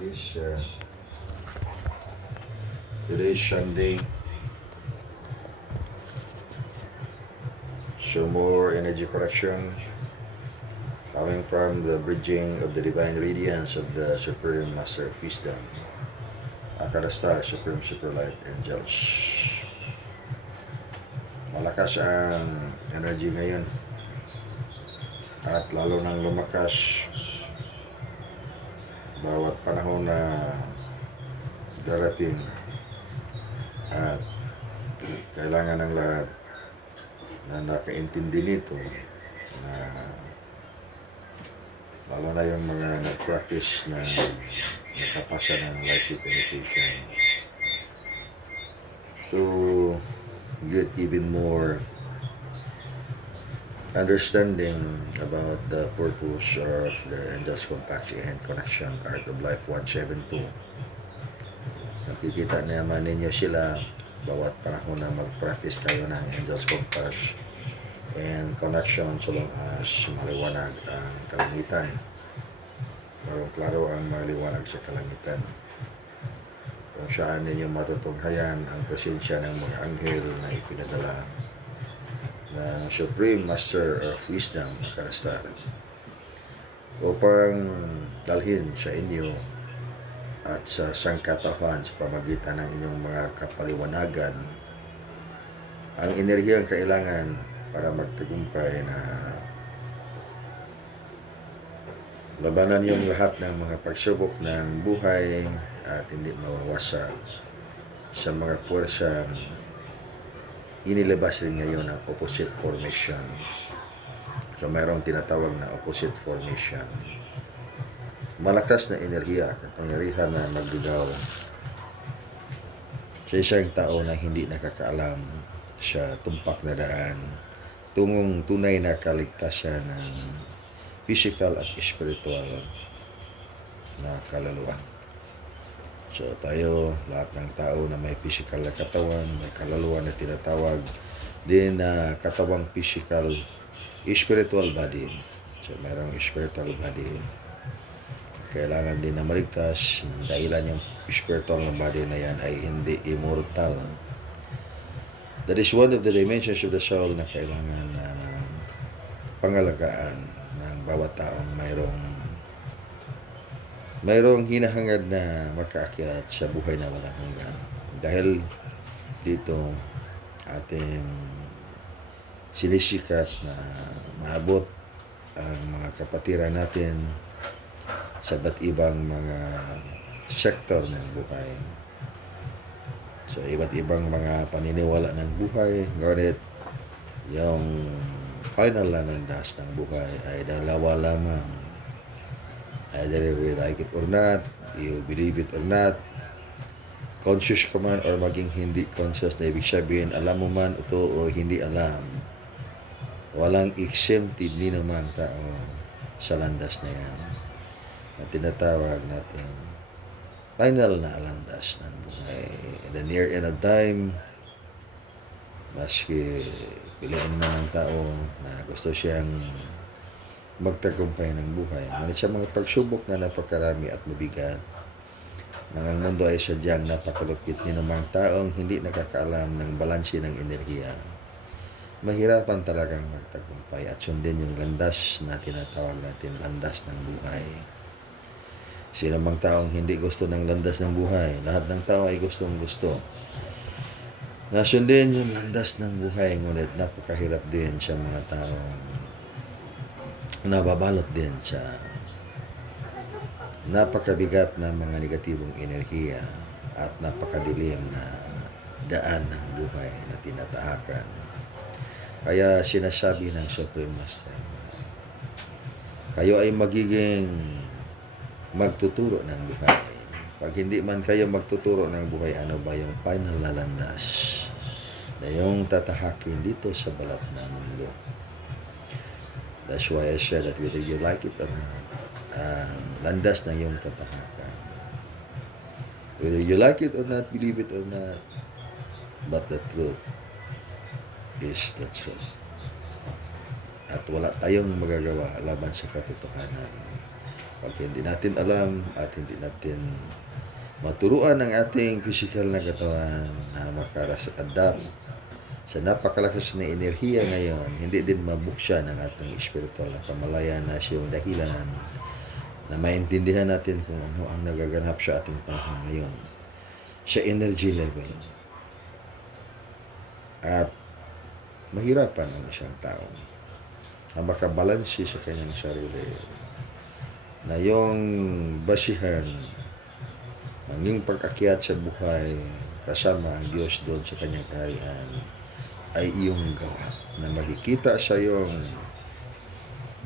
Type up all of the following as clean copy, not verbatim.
this today is Sunday, so more energy correction coming from the bridging of the divine radiance of the Supreme Master of Wisdom, Akadastar, Supreme Super Light Angels. Malakas ang energy ngayon at lalo nang lumakas bawat panahon na darating, at kailangan ng lahat na nakaintindi nito, na lalo na yung mga nag-practice na nakapasa ng Lightship Initiation, to get even more understanding about the purpose of the Angels Contact and Connection Art of Life 172. Nakikita naman ninyo sila bawat panahon na mag-practice kayo ng Angels Contact and Connection, so long as maliwanag ang kalangitan. Klaro ang maliwanag sa kalangitan. Kung saan ninyo matutunghayan ang presensya ng mga anghel na ipinadala ng Supreme Master of Wisdom, Akadastar, upang dalhin sa inyo at sa sangkatauhan sa pamagitan ng inyong mga kapaliwanagan ang enerhiyang kailangan para magtagumpay na labanan yung lahat ng mga pagsubok ng buhay at hindi mawawasak sa mga puwersang inilabas rin ngayon ng opposite formation. So mayroong tinatawag na opposite formation. Malakas na enerhiya at pangyarihan na magdigaw sa isang tao na hindi nakakaalam sa tumpak na daan tungong tunay na kaligtasan ng physical at spiritual na kaluluwa. So tayo, lahat ng tao na may physical na katawan, may kaluluwa na tinatawag din na katawang physical, spiritual body. So mayroong spiritual body. Kailangan din na maligtas, dahilan yung spiritual na body na yan ay hindi immortal. That is one of the dimensions of the soul na kailangan na pangalagaan ng bawat taong mayroong hinahangad na makaakyat sa buhay na walang hanggan. Dahil dito ating sinisikat na maabot ang mga kapatiran natin sa iba't ibang mga sektor ng buhay. So iba't ibang mga paniniwala ng buhay, ngunit yung final na landas ng buhay ay dalawa lamang. Either you like it or not, you believe it or not, conscious ka man or maging hindi conscious, na ibig sabihin alam mo man ito o hindi alam, walang exempted ni naman tao sa landas na yan na tinatawag natin final na landas ng buhay. In the near end of time, maski piliin na ng tao na gusto siyang magtagumpay ng buhay, ngunit sa mga pagsubok na napakarami at mabigat nang ang mundo ay sadyang napakalupit ni namang taong hindi nakakaalam ng balanse ng enerhiya, mahirapan talagang magtagumpay at sundin yung landas na tinatawag natin landas ng buhay. Sino mang taong hindi gusto ng landas ng buhay? Lahat ng tao ay gustong-gusto na sundin yung landas ng buhay, ngunit napakahirap din sa mga taong nababalot din sa napakabigat na mga negatibong enerhiya at napakadilim na daan ng buhay na tinataakan. Kaya sinasabi ng Supreme Master, kayo ay magiging magtuturo ng buhay. Pag hindi man kayo magtuturo ng buhay, ano ba yung final na landas na yung tatahakin dito sa balat ng mundo? That's why I said that whether you like it or not, landas na yung tatahakan. Whether you like it or not, believe it or not, but the truth is the truth. At wala tayong magagawa laban sa katotohanan. Pag hindi natin alam at hindi natin maturuan ang ating physical na katawan na makaras-adapt sa napakalakas na enerhiya ngayon, hindi din mabuksan ang ating spiritual na kamalayan na siyang dahilan na maintindihan natin kung ano ang nagaganap sa ating panahon ngayon sa energy level. At mahirapan ang isang tao na makabalansi sa kanyang sarili na yung basihan ng iyong pag-akyat sa buhay kasama ang Diyos doon sa kanyang kaharian ay iyong gawa na makikita sa iyong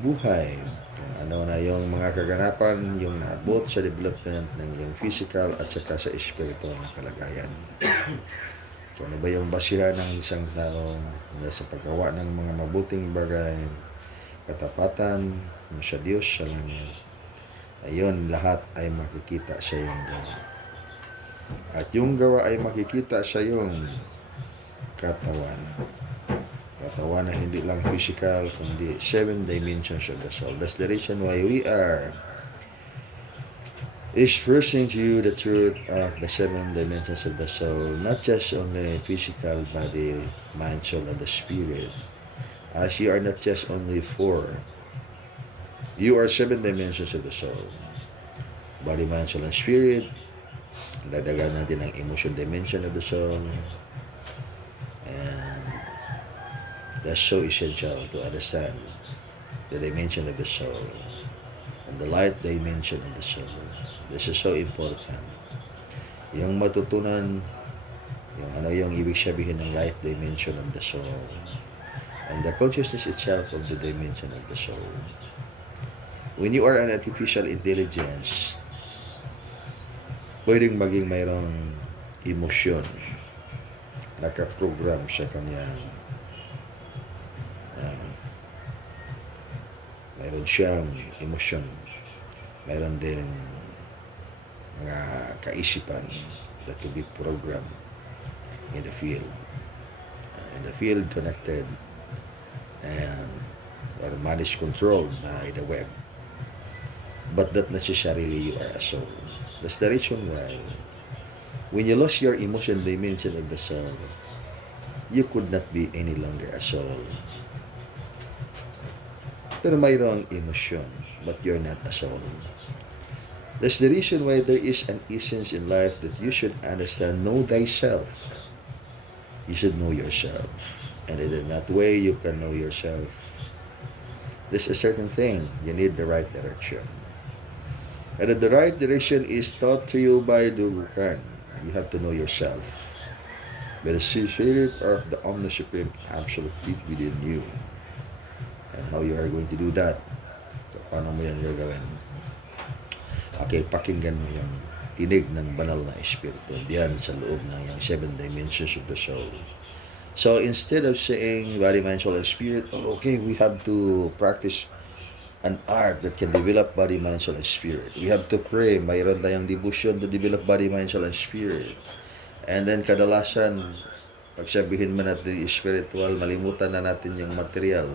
buhay kung ano na yung mga kaganapan yung naabot sa development ng iyong physical at saka sa spiritual na kalagayan. So ano ba yung basihan ng isang tao na sa paggawa ng mga mabuting bagay, katapatan sa Diyos sa langit, ayon lahat ay makikita sa iyong gawa. At yung gawa ay makikita sa iyong katawan. Katawan na hindi lang physical, kundi 7 dimensions of the soul. That's the reason why we are expressing to you the truth of the 7 dimensions of the soul, not just only physical, body, mind, soul, and the spirit. As you are not just only 4, you are 7 dimensions of the soul. Body, mind, soul, and spirit. Dadagan natin ang emotion dimension of the soul. And that's so essential to understand the dimension of the soul and the light dimension of the soul. This is so important. Yung matutunan, yung ano yung ibig sabihin ng light dimension of the soul and the consciousness itself of the dimension of the soul. When you are an artificial intelligence, pwedeng maging mayroong emosyon nakaprogram sa kanya. Mayroon siyang emosyon. Mayroon din mga kaisipan that to be programmed in the field. In the field connected and or managed, controlled by the web. But not necessarily you are a soul. That's the reason why when you lost your emotion dimension of the soul, you could not be any longer a soul. Pero mayroong emotion, but you're not a soul. That's the reason why there is an essence in life that you should understand. Know thyself. You should know yourself. And in that way, you can know yourself. There's a certain thing. You need the right direction. And the right direction is taught to you by the Wukan. You have to know yourself. By the spirit of the omniscient absolute deep within you. And how you are going to do that. Paano mo yan gagawin? Okay, pakinggan mo yung tinig ng banal na espiritu diyan sa loob ng yung 7 dimensions of the soul. So instead of saying body, mind, soul, and spirit, okay, we have to practice an art that can develop body, mind, soul, and spirit. We have to pray. Mayroon tayong devotion to develop body, mind, soul, and spirit. And then kadalasan, pag sabihin man natin spiritual, malimutan na natin yung material.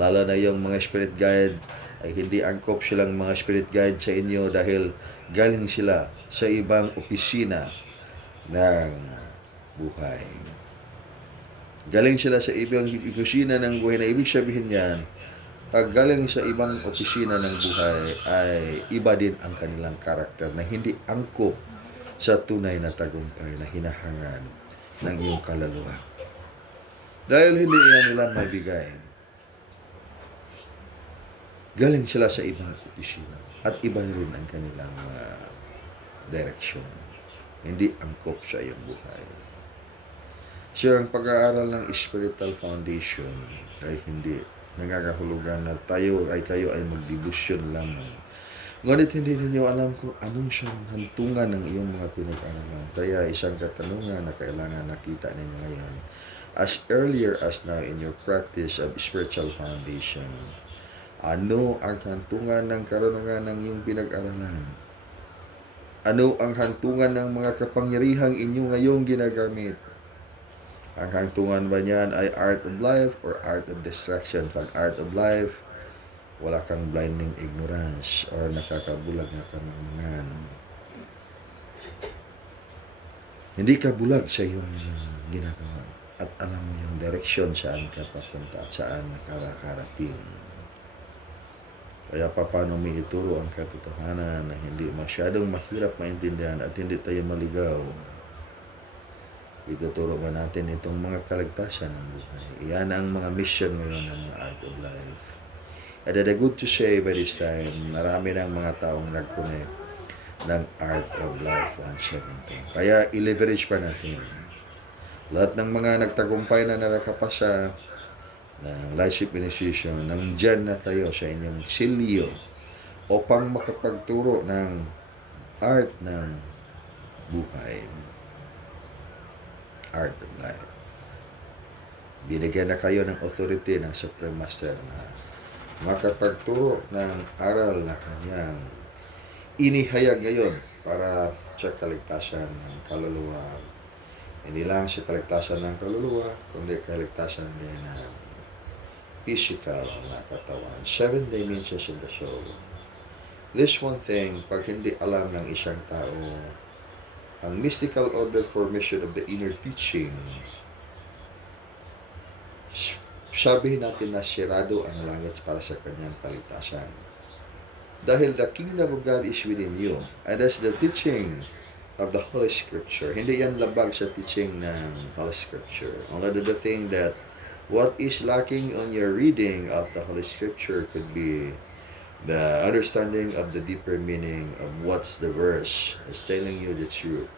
Lalo na yung mga spirit guide, ay hindi angkop silang mga spirit guide sa inyo dahil galing sila sa ibang opisina ng buhay. Galing sila sa ibang opisina ng buhay na ibig sabihin yan, pag galing sa ibang opisina ng buhay ay iba din ang kanilang karakter na hindi angkop sa tunay na tagumpay na hinahangad ng iyong kaluluwa. Dahil hindi yan nila maibigay. Galing sila sa ibang opisina at iba rin ang kanilang direksyon. Hindi angkop sa iyong buhay. So, ang pag-aaral ng spiritual foundation ay hindi nangangahulugan na kayo ay magdebosyon lamang. Ngunit hindi ninyo alam kung anong siyang hantungan ng iyong mga pinag-aralan. Kaya isang katanungan na kailangan nakita ninyo ngayon, as earlier as now in your practice of spiritual foundation, ano ang hantungan ng karunungan ng iyong pinag-aralan? Ano ang hantungan ng mga kapangyarihang inyong ngayong ginagamit? Ang hantungan ba niyan ay art of life or art of destruction? Pag art of life, wala kang blinding ignorance or nakakabulag na kamangan. Hindi ka bulag sa iyong ginagawa at alam mo yung direksyon saan ka papunta at saan nakakarating. Kaya paano may ituro ang katotohanan na hindi masyadong mahirap maintindihan at hindi tayo maligaw. Ituturo ba natin itong mga kaligtasan ng buhay? Iyan ang mga mission ngayon ng mga Art of Life. And the good to say by this time, marami ng mga taong nag-connect ng Art of Life 172. Kaya i-leverage pa natin. Lahat ng mga nagtagumpay na nakapasa ng Lifeship Initiation, nandyan na kayo sa inyong silyo upang makapagturo ng art ng buhay. Art of Life. Binigyan na kayo ng authority ng Supreme Master na makapagturo ng aral na kanyang inihayag ngayon para sa kaligtasan ng kaluluwa. Hindi lang sa kaligtasan ng kaluluwa, kundi kaligtasan din ng physical na katawan. 7 dimensions of the soul. This one thing, pag hindi alam ng isang tao, ang mystical order formation of the inner teaching, sabihin natin na sirado ang langit para sa kanyang kaligtasan. Dahil the kingdom of God is within you. And that's the teaching of the Holy Scripture. Hindi yan labag sa teaching ng Holy Scripture. Only the thing that what is lacking on your reading of the Holy Scripture could be the understanding of the deeper meaning of what's the verse is telling you the truth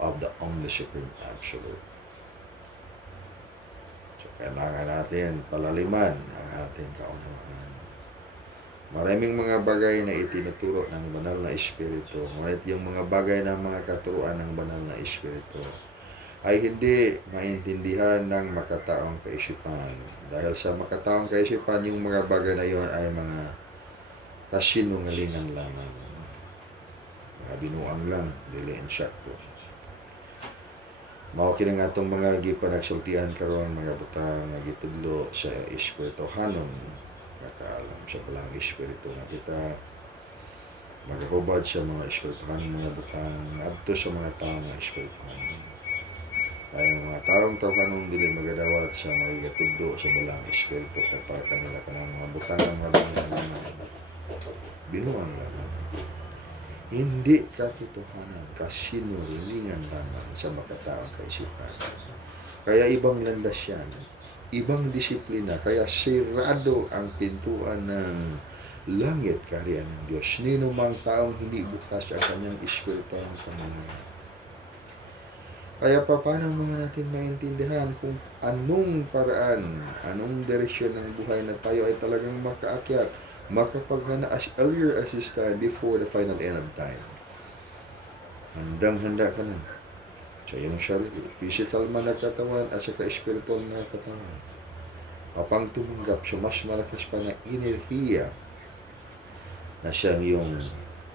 of the only Supreme Absolute. So, kailangan natin palaliman ang ating kaunawaan. Maraming mga bagay na itinuturo ng banal na Espiritu, ngunit yung mga bagay na mga katuruan ng banal na Espiritu ay hindi maintindihan ng makataong kaisipan. Dahil sa makataong kaisipan, yung mga bagay na yon ay mga kasinungalingan lamang. Mga binuang lang, dili insakto. Mao kini nga itong mga gipanagsultian karon mga butang nga gitudlo sa Espiritu Hanon. Nakaalam sa palang Espiritu nga kita magahubad sa mga Espiritu Hanon, mga butang adto sa mga taong nga Espiritu Hanon. Kaya ang mga taong tawhanon dili magadawat sa mga gitudlo sa balang Espiritu kay para kanila kanang mga butang mga binuang lamang. Hindi katotohanan, kasinungalingan lamang sa makataong kaisipan. Kaya ibang landas yan, ibang disiplina, kaya sirado ang pintuan ng langit kaharian ng Diyos. Nino mang taong hindi bukas ang kanyang espiritu ng pamamayan. Kaya paano mga natin maintindihan kung anong paraan, anong direksyon ng buhay na tayo ay talagang makaakyat, makapaghana as earlier as this time before the final end of time. Handang-handa ka na sa iyong sarili, physical man na katawan at saka spiritual na katawan. Upang tumanggap sa mas malakas pa na enerhiya na siyang yung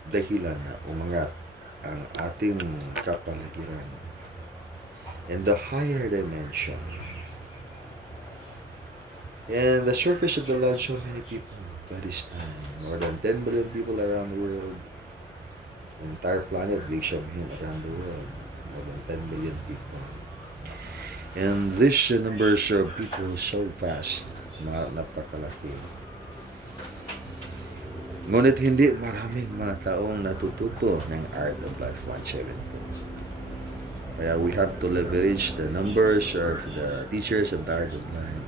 dahilan na umangat ang ating kapaligiran in the higher dimension. And the surface of the land, so many people by this time, more than 10 billion people around the world, the entire planet, big Shamhin around the world, more than 10 billion people. And this numbers of people so fast, napakalaki. Ngunit hindi maraming mga taong natututo ng Art of Life 172. Kaya we have to leverage the numbers of the teachers of the Art of Life.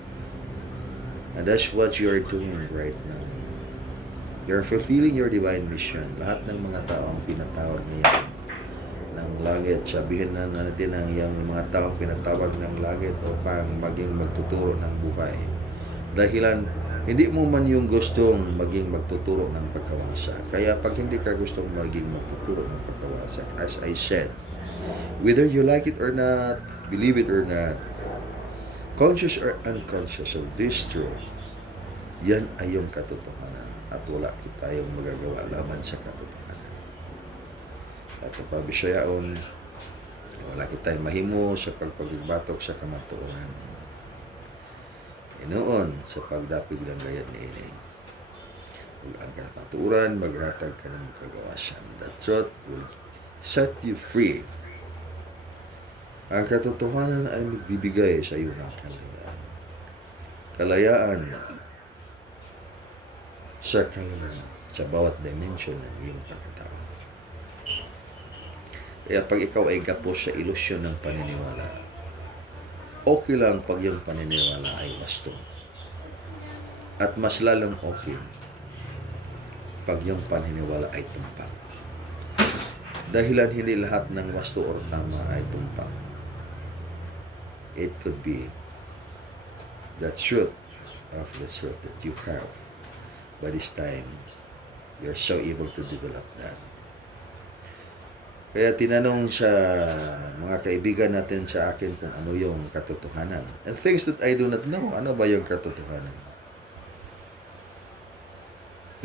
And that's what you are doing right now. You're fulfilling your divine mission. Lahat ng mga taong pinatawag ngayon ng langit, sabihin na natin ang yung mga taong pinatawag ng langit upang maging magtuturo ng buhay. Dahilan, hindi mo man yung gustong maging magtuturo ng pagkawasak. Kaya pag hindi ka gustong maging magtuturo ng pagkawasak, as I said, whether you like it or not, believe it or not, conscious or unconscious of this truth, yan ay yung katotohanan at wala tayong magagawa laban sa katotohanan. At pabisayaon, wala kitay mahimo sa pagpagbatok sa kamatuoran. Inoon sa pagdapig lang gayad ni ini. Ug ang kataturan maghatag ka ng kagawasan. The truth will set you free. Ang katotohanan ay magbibigay sa iyo ng kalayaan. Kalayaan sa kaluluwa, sa bawat dimension ng iyong pagkatao. Kaya pag ikaw ay gapos sa ilusyon ng paniniwala, okay lang pag yung paniniwala ay wasto. At mas lalong okay pag yung paniniwala ay tumpak. Dahilan hindi lahat ng wasto o tama ay tumpak. It could be the truth of the truth that you have. By this time, you're so able to develop that. Kaya tinanong sa mga kaibigan natin sa akin kung ano yung katotohanan. And things that I do not know, ano ba yung katotohanan?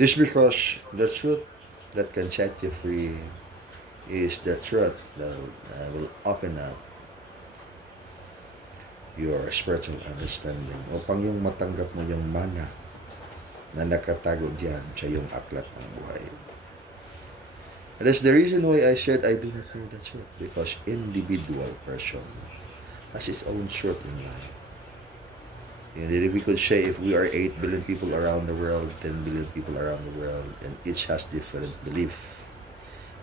This because the truth that can set you free is the truth that will open up your spiritual understanding upang yung matanggap mo yung mana na nakatago diyan sa yung aklat ng buhay. And that's the reason why I said I do not know the truth, because individual person has his own truth in life. And if we could say if we are 8 billion people around the world, 10 billion people around the world, and each has different belief,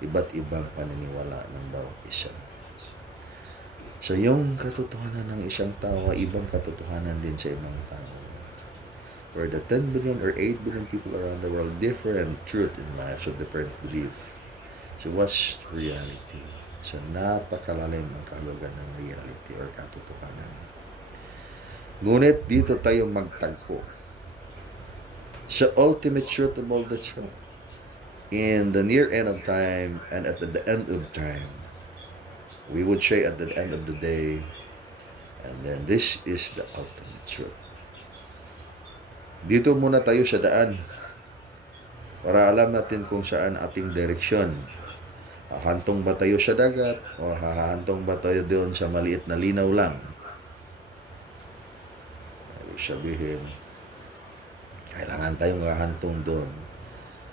iba't ibang paniniwala ng bawat isa. So yung katotohanan ng isang tao ay ibang katotohanan din sa ibang tao. For the 10 billion or 8 billion people around the world, different truth in life, so different belief. So what's reality? So napakalalim ang kahulugan ng reality or katotohanan. Ngunit dito tayo magtagpo sa ultimate truth of all the truth. In the near end of time and at the end of time, we would say at the end of the day, and then this is the ultimate truth. Dito muna tayo sa daan para alam natin kung saan ating direksyon. Hahantong ba tayo sa dagat o hahantong ba tayo doon sa maliit na linaw lang? Ibig sabihin, kailangan tayong hahantong doon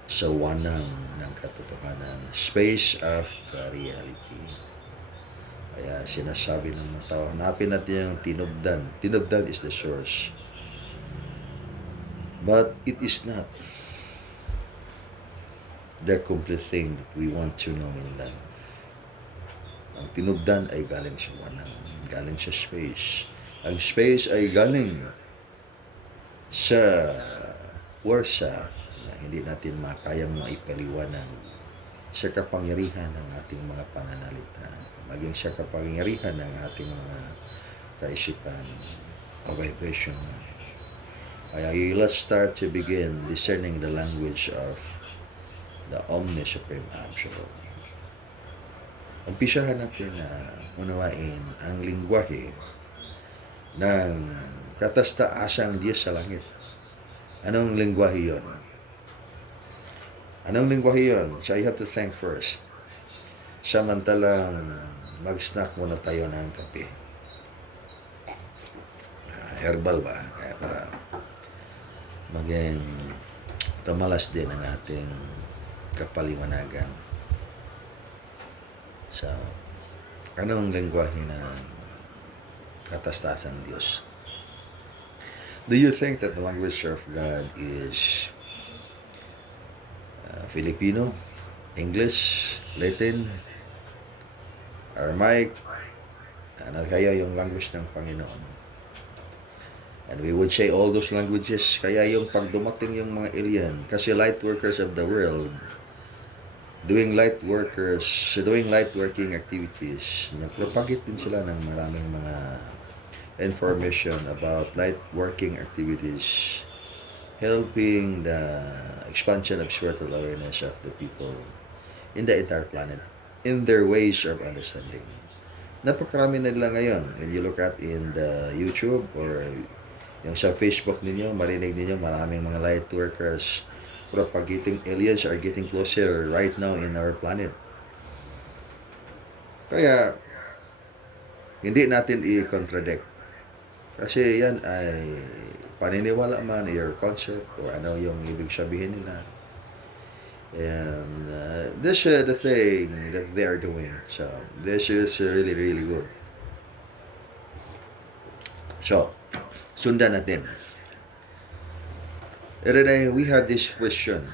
sa wanang ng katotohanan, space of the reality. Kaya sinasabi ng mga tao, hanapin natin yung tinubdan. Tinubdan is the source. But it is not the complete thing that we want to know in life. Ang tinubdan ay galing sa wanang, galing sa space. Ang space ay galing sa worsa na hindi natin makayang maipaliwanag sa kapangyarihan ng ating mga pananalita, maging sa kapangyarihan ng ating mga kaisipan o vibration. Kaya let's start to begin discerning the language of the Omni-Supreme Absolute. Umpisahan natin na unawain ang lingwahe ng katastaasang Diyos sa langit. Anong lingwahe yun? Anong lingwahe yun? So I have to thank first. Samantalang mag-snack muna tayo ng kape. Herbal ba? Kaya para maging tumalas din ang ating kapaliwanagan. So, anong lingwahe ng katastasang Diyos? Do you think that the language of God is Filipino, English, Latin, Aramaic? Ano kaya yung language ng Panginoon? And we would say all those languages. Kaya yung pag dumating yung mga alien, kasi light workers of the world, doing light working activities, nagpropagate din sila ng maraming mga information about light working activities, helping the expansion of spiritual awareness of the people in the entire planet, in their ways of understanding. Napakarami na nila ngayon. And you look at in the YouTube or yung sa Facebook ninyo, marinig ninyo maraming mga light workers propagating aliens are getting closer right now in our planet. Kaya hindi natin i-contradict. Kasi yan ay paniniwala man, your concept, o ano yung ibig sabihin nila. And this is the thing that they are doing. So, this is really, really good. So, sundan natin. And then we have this question.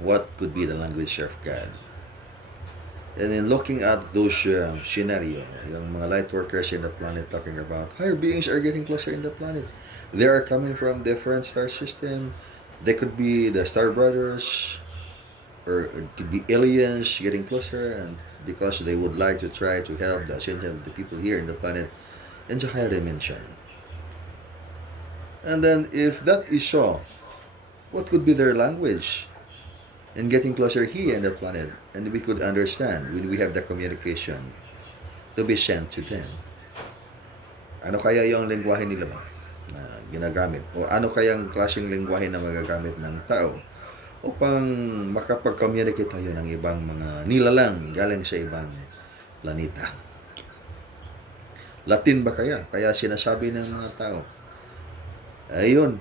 What could be the language of God? And then looking at those scenario, yung mga light workers in the planet talking about higher beings are getting closer in the planet. They are coming from different star system. They could be the star brothers, or it could be aliens getting closer, and because they would like to try to help the ascension of the people here in the planet into higher dimension. And then if that is so, what could be their language? And getting closer here in the planet, and we could understand when we have the communication to be sent to them. Ano kaya yung lengguwahe nila ba na ginagamit? O ano kayang klaseng lengguwahe na magagamit ng tao upang makapag-communicate tayo ng ibang mga nilalang galing sa ibang planeta? Latin ba kaya? Kaya sinasabi ng mga tao. Ayun,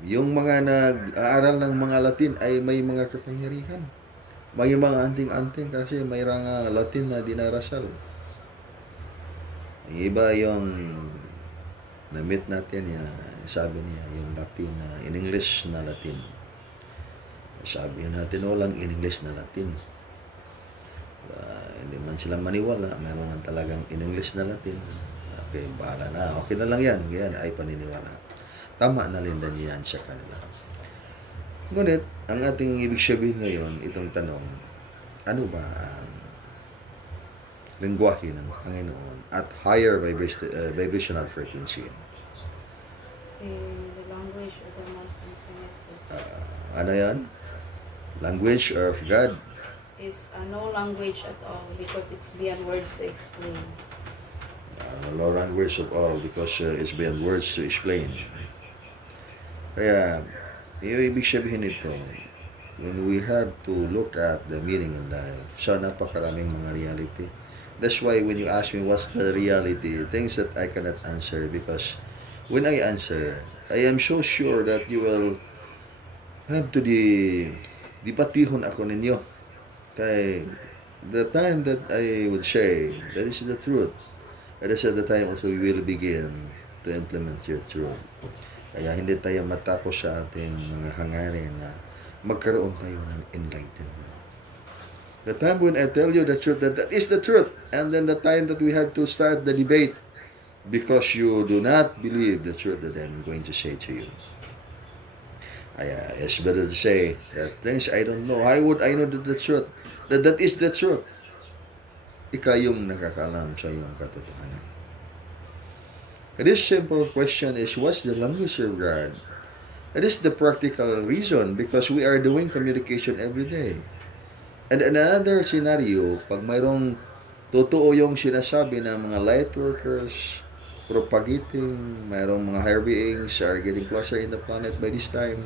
yung mga nag-aaral ng mga Latin ay may mga kapangyarihan. May mga anting-anting kasi mayroong Latin na dinarasal. Yung iba yung na-meet natin, sabi niya, yung Latin, in English na Latin. Sabi natin, walang in English na Latin. Hindi man sila maniwala, meron lang talagang in English na Latin. Okay, bahala na. Okay na lang yan. Yan ay paniniwala. Tama na rin din yan sa kanila. Ngunit, ang ating ibig sabihin ngayon, itong tanong, ano ba ang lengguwahe ng Panginoon at higher vibrational frequency? The language of the most infinite is, Ano yan? Language of God? is no language at all because it's beyond words to explain. No language of all because it's beyond words to explain. Kaya, yung ibig sabihin nito, when we have to look at the meaning in life, so napakaraming mga reality. That's why when you ask me what's the reality, things that I cannot answer, because when I answer, I am so sure that you will have to dibatihon ako ninyo. Kaya the time that I would say that is the truth, that is at the time also we will begin to implement your truth. Kaya hindi tayo matapos sa ating mga hangarin na magkaroon tayo ng enlightenment. The time when I tell you the truth, that is the truth. And then the time that we have to start the debate because you do not believe the truth that I'm going to say to you. It's better to say that things I don't know. How would I know the truth? That is the truth. Ikaw yung nakakaalam sa iyong katotohanan. This simple question is, what's the language of God? It is the practical reason because we are doing communication every day. And another scenario, pag mayroong totoo yung sinasabi ng mga light workers, propagating, mayroong mga higher beings are getting closer in the planet by this time,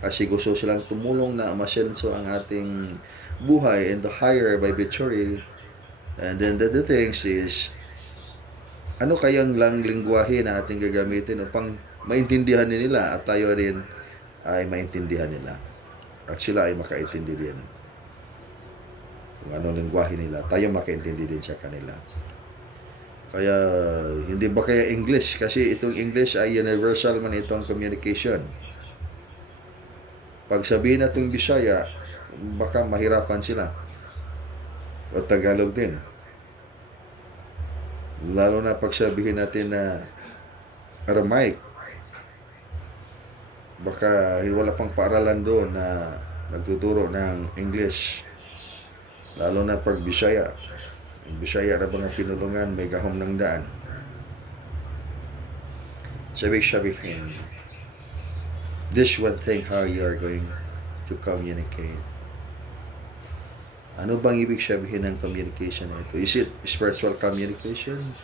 kasi gusto silang tumulong na masenso ang ating buhay in the higher vibratory. And then the things is, ano kayang lengguwahe na ating gagamitin upang maintindihan nila at tayo rin ay maintindihan nila. At sila ay makaintindi din. Kung ano lengguwahe nila, tayo makaintindi din sa kanila. Kaya, hindi ba kaya English? Kasi itong English ay universal man itong communication. Pag sabihin natong Bisaya, baka mahirapan sila. O Tagalog din. Lalo na pag sabihin natin na Aramaic, baka wala pang paaralan doon na nagtuturo ng English. Lalo na pag Bisaya. Bisaya na mga pinulungan, may gahom ng daan. Sabihin, this one thing how you are going to communicate. Ano bang ibig sabihin ng communication na ito? Is it spiritual communication?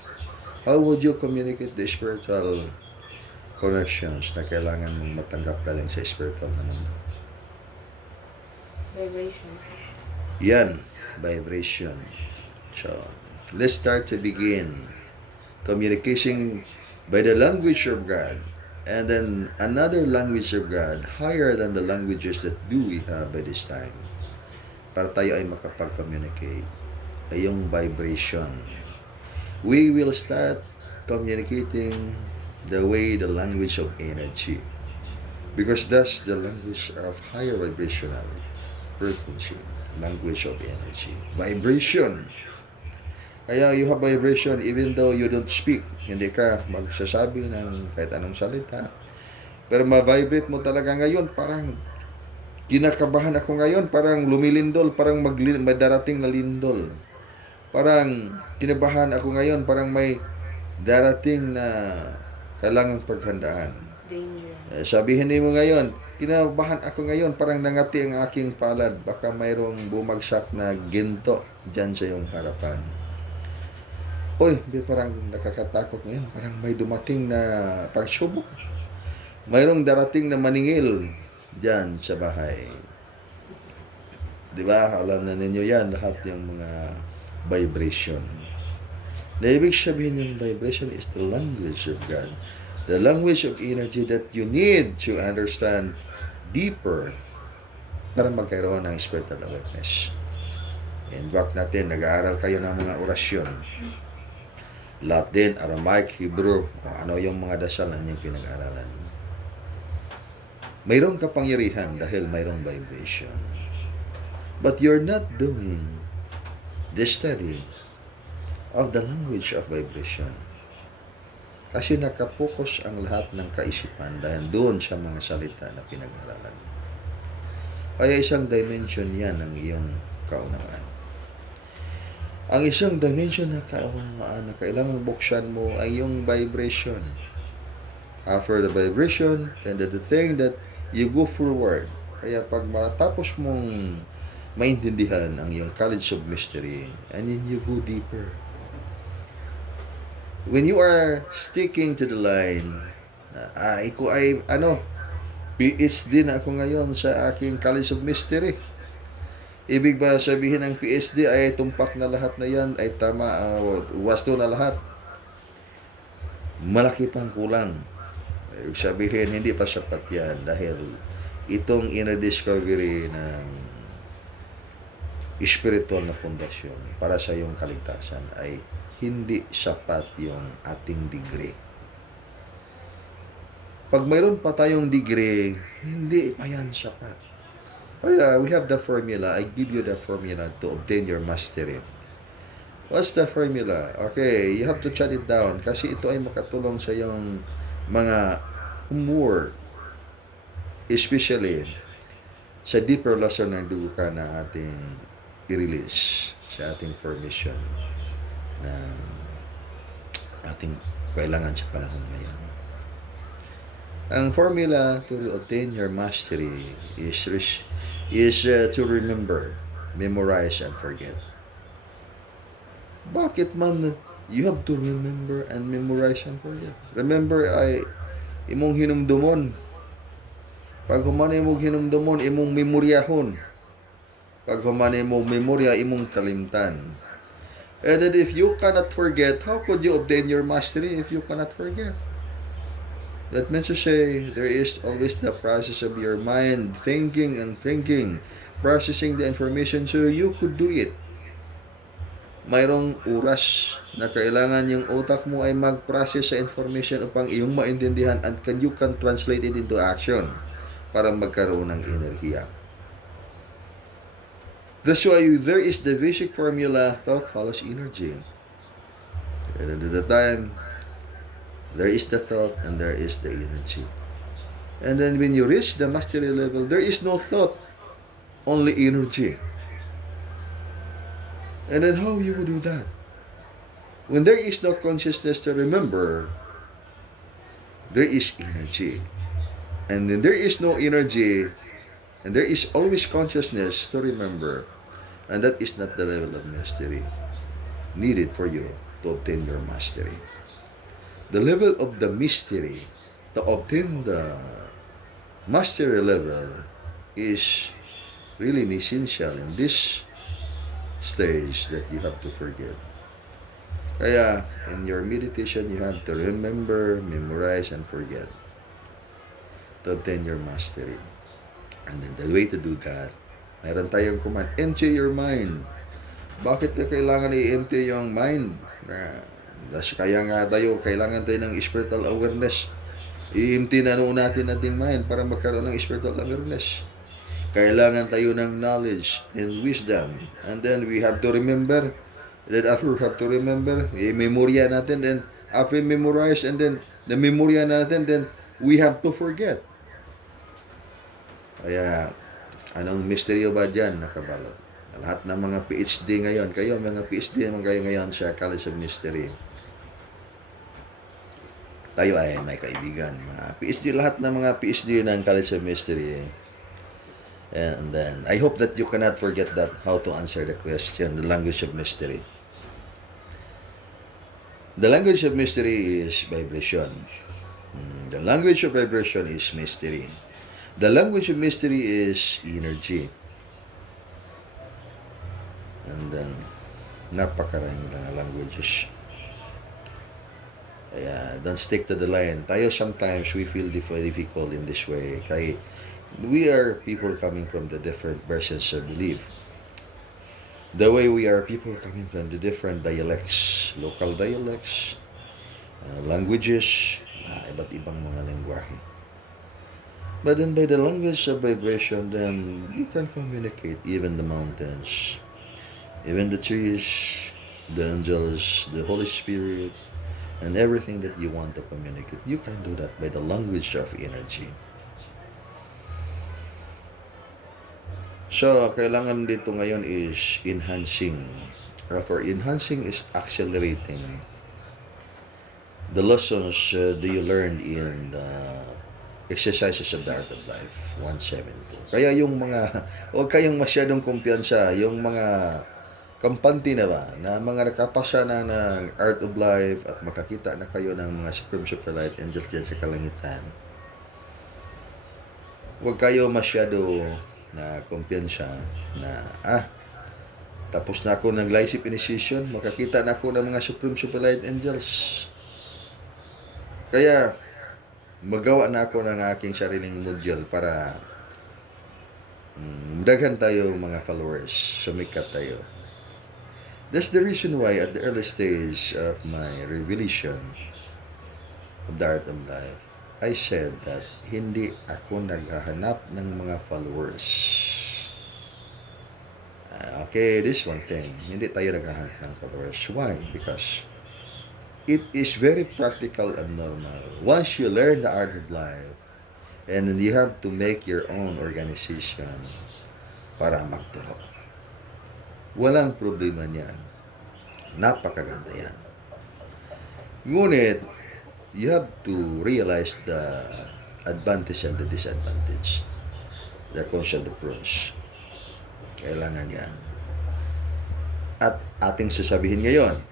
How would you communicate the spiritual connections na kailangan mong matanggap galing sa spiritual na mundo? Vibration. Yan, vibration. So, let's start to begin communicating by the language of God. And then another language of God, higher than the languages that do we have by this time, para tayo ay makapag-communicate, ay yung vibration. We will start communicating the way, the language of energy. Because that's the language of higher vibrational frequency, language of energy. Vibration. Kaya you have vibration even though you don't speak. Hindi ka magsasabi ng kahit anong salita. Pero ma-vibrate mo talaga ngayon. Parang kinakabahan ako ngayon. Parang lumilindol. Parang may darating na lindol. Parang kinabahan ako ngayon. Parang may darating na kailangang paghandaan. Danger. Sabihin mo ngayon, kinabahan ako ngayon. Parang nangati ang aking palad. Baka mayroong bumagsak na ginto dyan sa iyong harapan. Uy, parang nakakatakot ngayon. Parang may dumating na pagsubok. Mayroong darating na maningil dyan sa bahay. Di ba? Alam na ninyo yan, lahat yung mga vibration. Na ibig sabihin yung vibration is the language of God. The language of energy that you need to understand deeper para magkaroon ng spiritual awareness. In fact natin, nag-aaral kayo ng mga orasyon. Latin, Aramaic, Hebrew, ano yung mga dasal na inyong pinag-aralan. Mayroong kapangyarihan dahil mayroong vibration. But you're not doing the study of the language of vibration. Kasi nakapokus ang lahat ng kaisipan dahil doon sa mga salita na pinag-aralan. Kaya isang dimension yan ng iyong kaunawaan. Ang isang dimension na kaunawaan na kailangan buksan mo ay yung vibration. After the vibration, then the thing that you go forward. Kaya pag matapos mong maintindihan ang iyong college of mystery, and then you go deeper. When you are sticking to the line, iko ay PhD na ako ngayon sa aking college of mystery. Ibig ba sabihin ng PhD ay tumpak na lahat na yan, ay tama, wasto na lahat? Malaki pang kulang. Ibig sabihin, hindi pa sapat yan dahil itong ina-discovery ng spiritual na pundasyon para sa iyong kaligtasan ay hindi sapat yung ating degree. Pag mayroon pa tayong degree, hindi pa yan sapat. Kaya we have the formula. I give you the formula to obtain your mastery. What's the formula? Okay, you have to jot it down kasi ito ay makatulong sa iyong mga homework, especially sa deeper lesson ng duka na ating i-release sa ating formation na ating kailangan sa panahon ngayon. Ang formula to obtain your mastery is to remember, memorize, and forget. Bakit man you have to remember and memorize and forget? Remember ay imong hinumdumon. Pag humanay mong hinumdumon, imong memoryahon. Pag humanay mong memorya, imong kalimtan. And then if you cannot forget, how could you obtain your mastery if you cannot forget? That means to say, there is always the process of your mind thinking and thinking, processing the information so you could do it. Mayroong oras na kailangan yung utak mo ay mag-process sa information upang iyong maintindihan and you can translate it into action para magkaroon ng enerhiya. That's why there is the basic formula, thought follows energy. And at the time, there is the thought and there is the energy. And then when you reach the mastery level, there is no thought, only energy. And then how you would do that? When there is no consciousness to remember, there is energy. And then there is no energy, and there is always consciousness to remember. And that is not the level of mastery needed for you to obtain your mastery. The level of the mystery to obtain the mastery level is really essential in this stage that you have to forget. Kaya, in your meditation, you have to remember, memorize, and forget. to obtain your mastery. And then the way to do that, meron tayong command, empty your mind. Bakit kailangan i-empty yung mind? Kaya nga tayo, kailangan tayo ng spiritual awareness. I-empty na noon natin ating mind para magkaroon ng spiritual awareness. Kailangan tayo ng knowledge and wisdom. And then we have to remember. Then after we have to remember, i-memorya natin. Then after memorize and then na-memorya natin, then we have to forget. Kaya, anong misteryo ba dyan nakabalot? Lahat ng mga PhD ngayon, kayo mga PhD naman kayo ngayon sa College of Mystery. Tayo ay may kaibigan, mga PhD, lahat ng mga PhD ng College of Mystery. And then, I hope that you cannot forget that, how to answer the question, the language of mystery. The language of mystery is vibration. The language of vibration is mystery. The language of mystery is energy. And then, napakaraming mga languages. Kaya, don't stick to the line. Tayo sometimes, we feel difficult in this way. Kaya, we are people coming from the different versions of belief. The way we are people coming from the different dialects, local dialects, languages, iba't ibang mga lengguwahe. But then by the language of vibration, then you can communicate even the mountains, even the trees, the angels, the Holy Spirit, and everything that you want to communicate. You can do that by the language of energy. So, kailangan dito ngayon is enhancing. For enhancing is accelerating the lessons that you learned in the exercises of the art of life, 172. Kaya yung mga, huwag kayong masyadong kumpiyansa, yung mga kampante na ba, na mga nakapasa na ng art of life at makakita na kayo ng mga Supreme Super Light Angels dyan sa kalangitan. Huwag kayo masyado na kumpiyansa na, tapos na ako ng Light Ship Initiation, makakita na ako ng mga Supreme Super Light Angels. Kaya, magawa na ako ng aking sariling module para daghan tayo mga followers, sumikat tayo. That's the reason why at the early stage of my revelation of the art of life, I said that hindi ako naghahanap ng mga followers. Okay, this one thing, hindi tayo naghahanap ng followers. Why? Because it is very practical and normal. Once you learn the art of life, and then you have to make your own organization para magturo. Walang problema niyan. Napakaganda yan. Ngunit, you have to realize the advantage and the disadvantage. The cons and the pros. Kailangan yan. At ating sasabihin ngayon,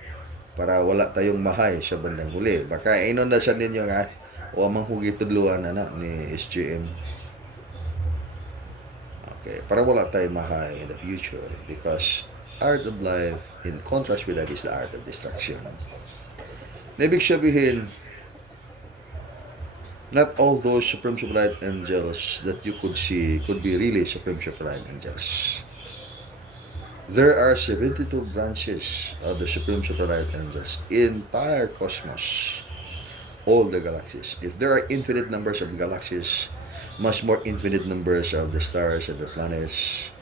para wala tayong mahay sa bandang huli. Baka inon na sa ninyo nga, o amang hugi tudluan ni SGM. Okay, para wala tayong mahay in the future. Because art of life, in contrast with that, is the art of destruction. Ibig sabihin, not all those Supreme Super Light Angels that you could see could be really Supreme Super Light Angels. There are 72 branches of the Supreme Super Light Angels, entire cosmos, all the galaxies. If there are infinite numbers of galaxies, much more infinite numbers of the stars and the planets.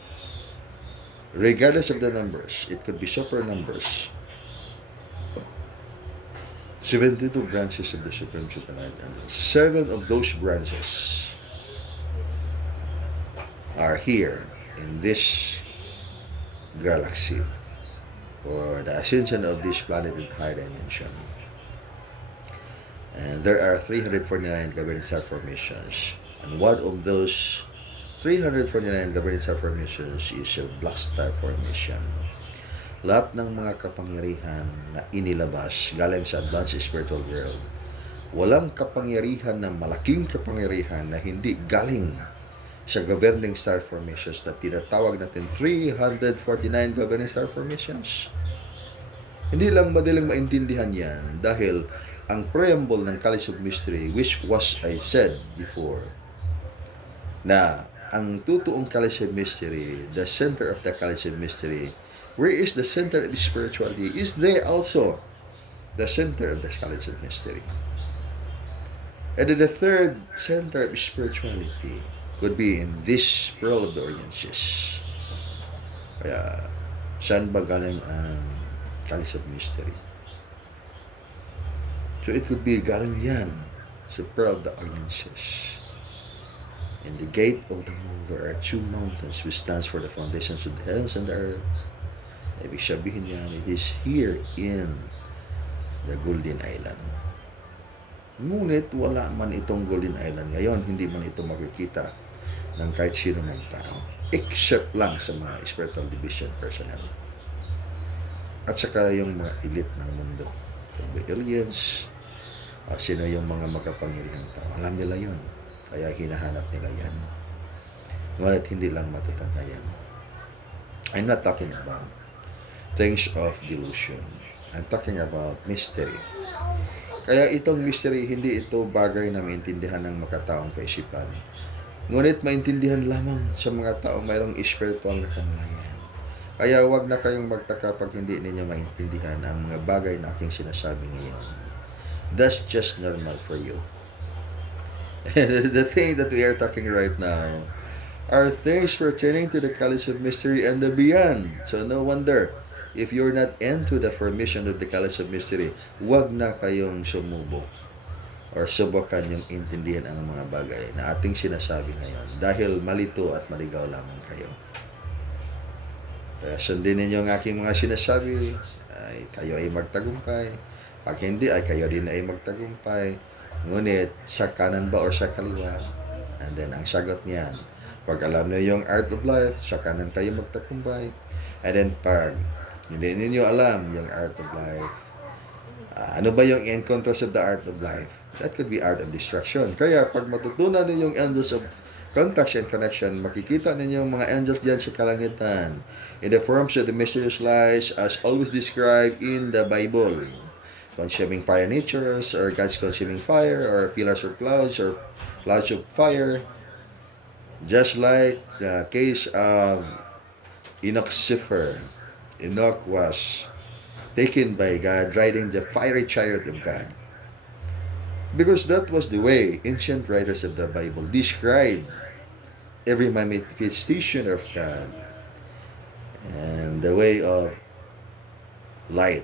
Regardless of the numbers, it could be super numbers. 72 branches of the Supreme Super Light Angels. 7 of those branches are here in this galaxy for the ascension of this planet in high dimension. And there are 349 governing star formations, and one of those 349 governing star formations is a black star formation. Lahat ng mga kapangyarihan na inilabas galing sa advanced spiritual world, walang kapangyarihan na malaking kapangyarihan na hindi galing sa governing star formations na tinatawag natin 349 governing star formations. Hindi lang madaling maintindihan yan dahil ang preamble ng College of Mystery, which was I said before, na ang totoong Kalisya Mystery, the center of the Kalisya Mystery, where is the center of spirituality, is there also the center of the Kalisya Mystery. And then the third center of spirituality could be in this pearl of the Oriences. Kaya, saan ba galing ang Kalisya Mystery? So it could be galing yan sa pearl of the Oriences. In the gate of the moon, there are two mountains which stands for the foundations of the heavens and the earth. Ibig sabihin yan, it is here in the Golden Island. Ngunit wala man itong Golden Island ngayon, hindi man ito makikita ng kahit sino mang tao, except lang sa mga spiritual division personnel. At saka yung mga elite ng mundo. So, the aliens, sino yung mga makapangyarihang tao. Alam nila yun. Kaya hinahanap nila yan. Ngunit hindi lang matutunghayan. I'm not talking about things of delusion. I'm talking about mystery. Kaya itong mystery, hindi ito bagay na maintindihan ng makataong kaisipan. Ngunit maintindihan lamang sa mga taong mayroong spiritual na kamalayan. Kaya huwag na kayong magtaka pag hindi ninyo maintindihan ang mga bagay na aking sinasabi ngayon. That's just normal for you. The thing that we are talking right now are things pertaining to the Kalis of Mystery and the beyond. So no wonder, if you're not into the formation of the Kalis of Mystery, huwag na kayong sumubo or subukan yung intindihan ang mga bagay na ating sinasabi ngayon dahil malito at maligaw lamang kayo. Kaya sundin ninyo ang aking mga sinasabi, ay kayo ay magtagumpay. Pag hindi, ay kayo din ay magtagumpay. Ngunit, sa kanan ba o sa kaliwa? And then, ang sagot niyan, pag alam niyo yung art of life, sa kanan kayo magtagumpay. And then, pag hindi ninyo alam yung art of life, ano ba yung encounters of the art of life? That could be art of destruction. Kaya, pag matutunan ninyo yung angels of contact and connection, makikita ninyo yung mga angels diyan sa kalangitan in the forms of the mysterious lights as always described in the Bible. Consuming fire natures, or God's consuming fire, or pillars of clouds, or clouds of fire. Just like the case of Enoch-Zipher. Enoch was taken by God riding the fiery chariot of God. Because that was the way ancient writers of the Bible described every manifestation of God and the way of light.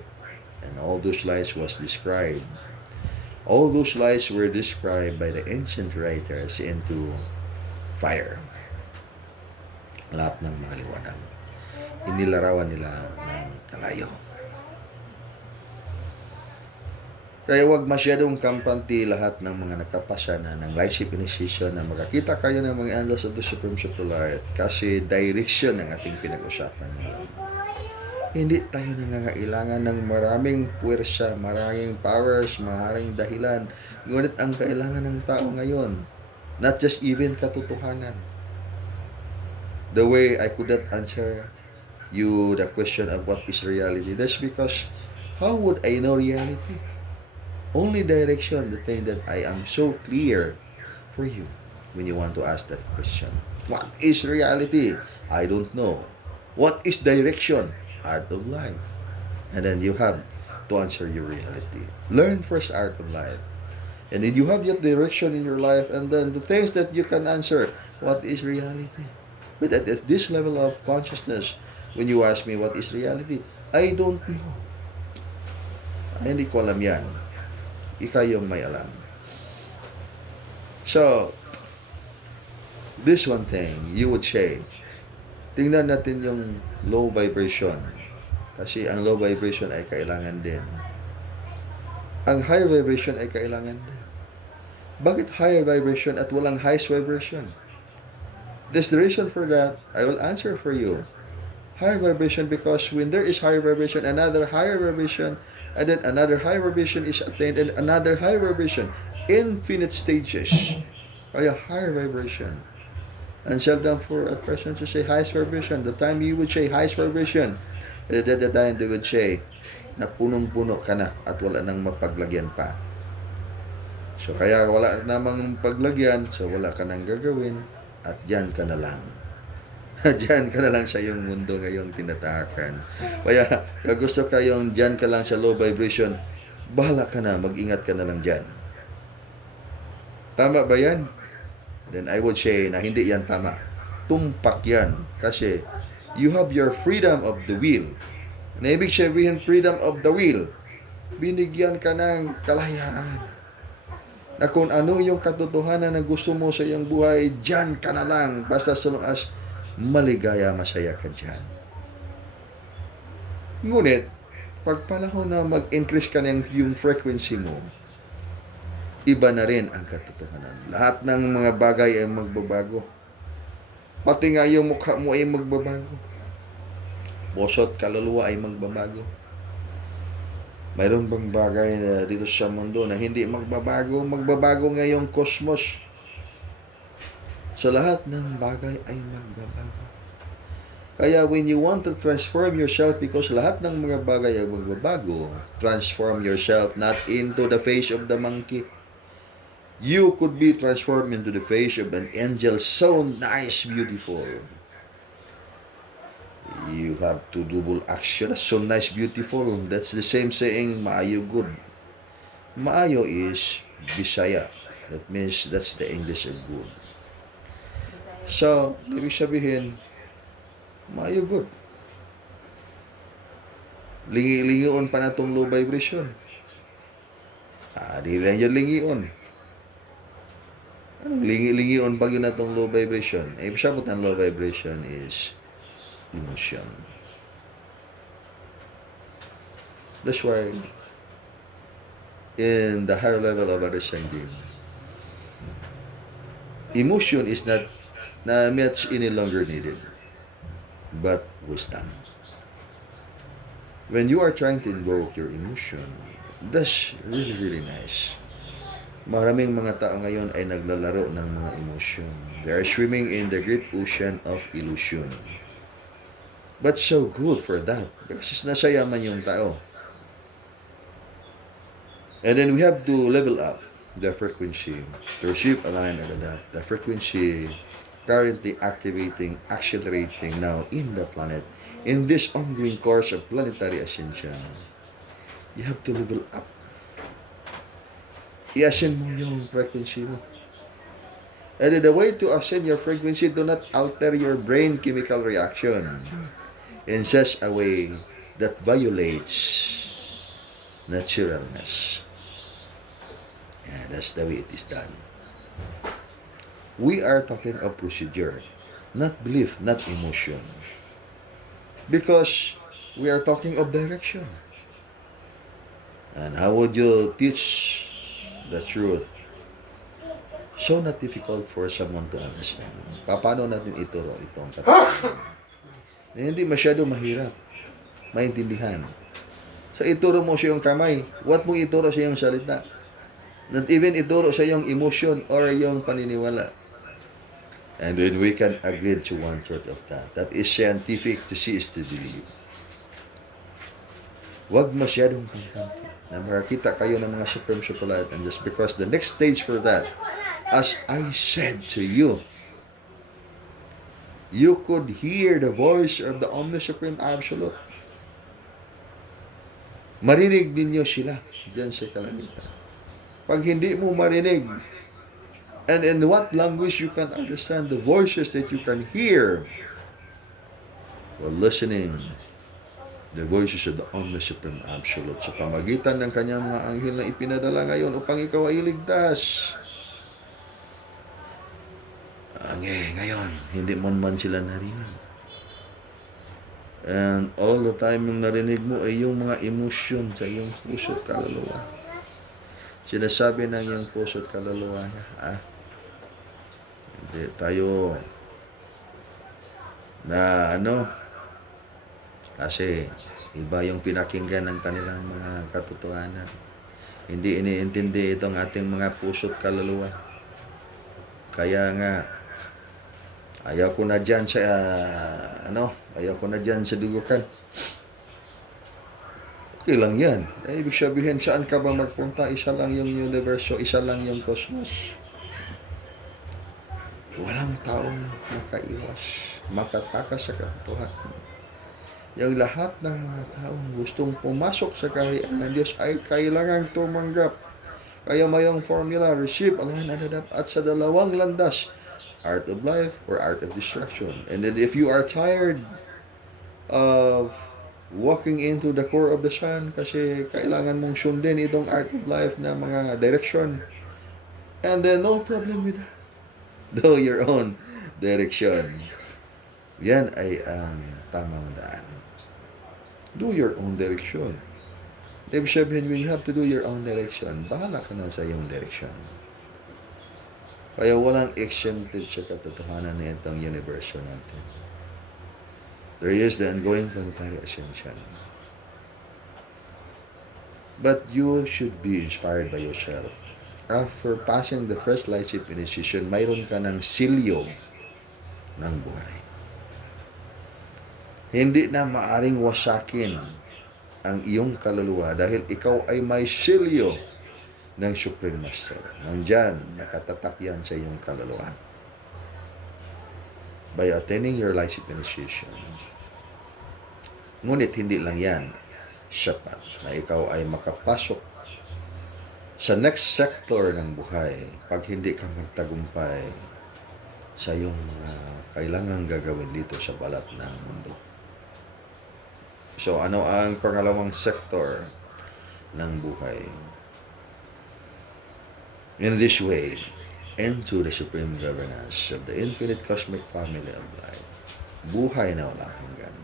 And all those lights was described. All those lights were described by the ancient writers into fire. Lahat ng mga liwanag. Inilarawan nila ng kalayo. Kaya huwag masyadong kampante lahat ng mga nakapasa na ng Lifeship Initiation na makakita kayo ng mga angels of the Supreme Superlight kasi direction ng ating pinag-usapan ngayon. Hindi tayo nangangailangan ng maraming puwersa, maraming powers, maraming dahilan. Ngunit ang kailangan ng tao ngayon, not just even katotohanan. The way I could not answer you the question of what is reality, that's because how would I know reality? Only direction, the thing that I am so clear for you when you want to ask that question. What is reality? I don't know. What is direction? Art of life. And then you have to answer your reality. Learn first art of life. And then you have that direction in your life, and then the things that you can answer, what is reality? But at this level of consciousness, when you ask me what is reality, I don't know. Ay, hindi ko alam yan. Ikaw yung may alam. So, this one thing, you would say, tingnan natin yung low vibration. Kasi ang low vibration ay kailangan din. Ang high vibration ay kailangan din. Bakit higher vibration at walang highest vibration? There's the reason for that. I will answer for you. Higher vibration, because when there is higher vibration, another higher vibration, and then another higher vibration is attained, and another higher vibration. Infinite stages. Kaya higher vibration. And seldom for a person to say highest vibration. The time you would say highest vibration, at the time they would say na punong-puno ka na at wala nang mapaglagyan pa. So kaya wala namang paglagyan, so wala ka nang gagawin. at diyan ka na lang. Diyan ka na lang sa iyong mundo ngayong tinatahakan. Kaya, kung gusto kayong diyan ka lang sa low vibration, bahala ka na, mag-ingat ka na lang diyan. Tama ba yan? Then I would say na hindi yan tama. Tumpak yan. Kasi, you have your freedom of the will. Na ibig sabihin, freedom of the will. Binigyan ka ng kalayaan. Na kung ano yung katotohanan na gusto mo sa iyong buhay, dyan ka na lang. Basta so long as maligaya, masaya ka dyan. Ngunit, pag panahon na mag-increase ka ng yung frequency mo, iba na rin ang katotohanan. Lahat ng mga bagay ay magbabago. Pati nga yung mukha mo ay magbabago. Bosot kaluluwa ay magbabago. Mayroon bang bagay na dito sa mundo na hindi magbabago? Magbabago nga yung cosmos. Sa lahat ng bagay ay magbabago. Kaya when you want to transform yourself, because lahat ng mga bagay ay magbabago, transform yourself not into the face of the monkey. You could be transformed into the face of an angel so nice, beautiful. You have to double action. So nice, beautiful. That's the same saying, maayo good. Maayo is Bisaya. That means that's the English of good. So, ibig sabihin, maayo good. Lingi-lingion pa na itong low vibration. Di lang yung lingion. Anong lingi-lingion pag yun na itong low vibration? Ibig sabihin ng low vibration is emotion. That's why in the higher level of understanding, emotion is not much any longer needed, but wisdom. When you are trying to invoke your emotion, that's really, really nice. Maraming mga tao ngayon ay naglalaro ng mga emotion. They are swimming in the great ocean of illusion. But so good for that. Because nasaya man yung tao. And then we have to level up the frequency to receive aligned and adapt. The frequency currently activating, accelerating now in the planet. In this ongoing course of planetary ascension, you have to level up. I-ascend mo yung frequency mo. And the way to ascend your frequency, do not alter your brain chemical reaction in such a way that violates naturalness. Yeah, that's the way it is done. We are talking of procedure, not belief, not emotion. Because we are talking of direction. And how would you teach the truth? So not difficult for someone to understand. Paano natin ituro itong katotohanan? Hindi masyado mahirap maintindihan. So ituro mo siya yung kamay, what mo ituro siya yung salita? Not even ituro siya yung emotion or yung paniniwala. And then we can agree to one truth of that. That is scientific. To see is to believe. Huwag masyadong kampante na makakita kayo ng mga supreme supply, and just because the next stage for that, as I said to you, you could hear the voice of the Omni-Supreme Absolute. Marinig ninyo sila dyan sa kalangitan. Pag hindi mo marinig, and in what language you can understand the voices that you can hear while listening the voices of the Omni-Supreme Absolute sa pamagitan ng kanyang mga anghel na ipinadala ngayon upang ikaw ay iligtas. Ngayon, hindi mo man sila narinig. And all the time yung narinig mo ay yung mga emosyon sa iyong puso at kaluluwa. Sinasabi ng iyong puso at kaluluwa na, hindi tayo na kasi iba yung pinakinggan ng kanilang mga katotohanan. Hindi iniintindi itong ating mga puso at kaluluwa. Kaya nga, ayaw ko na dyan sa, ayaw ko na dyan sa dugukan. Okay lang yan. Ibig sabihin, saan ka ba magpunta? Isa lang yung universo, isa lang yung cosmos. Walang taong makaiwas, makatakas sa katotohanan. Yung lahat ng mga taong gustong pumasok sa kaharian ng Diyos ay kailangang tumanggap. Kaya mayroong formula, receive, alahan, adadap, at sa dalawang landas, art of life or art of destruction. And then if you are tired of walking into the core of the sun kasi kailangan mong sundin itong art of life na mga direction, and then no problem with that. Do your own direction. Yan ay ang tamang daan. Do your own direction. Ibig sabihin, when you have to do your own direction, bahala ka na sa iyong direction. Kaya walang exempted sa katotohanan na itong universo natin. There is the ongoing planetary ascension. But you should be inspired by yourself. After passing the first lightship initiation, mayroon ka ng silyo ng buhay. Hindi na maaring wasakin ang iyong kaluluwa dahil ikaw ay may silyo ng Supreme Master. Nandyan, nakatatak yan sa iyong kaluluwa. By attaining your lightship initiation. Ngunit hindi lang yan sapat na ikaw ay makapasok sa next sector ng buhay pag hindi ka magtagumpay sa iyong kailangang gagawin dito sa balat ng mundo. So, ano ang pangalawang sector ng buhay? In this way, into the supreme governance of the infinite cosmic family of life. Buhay na walang hanggan.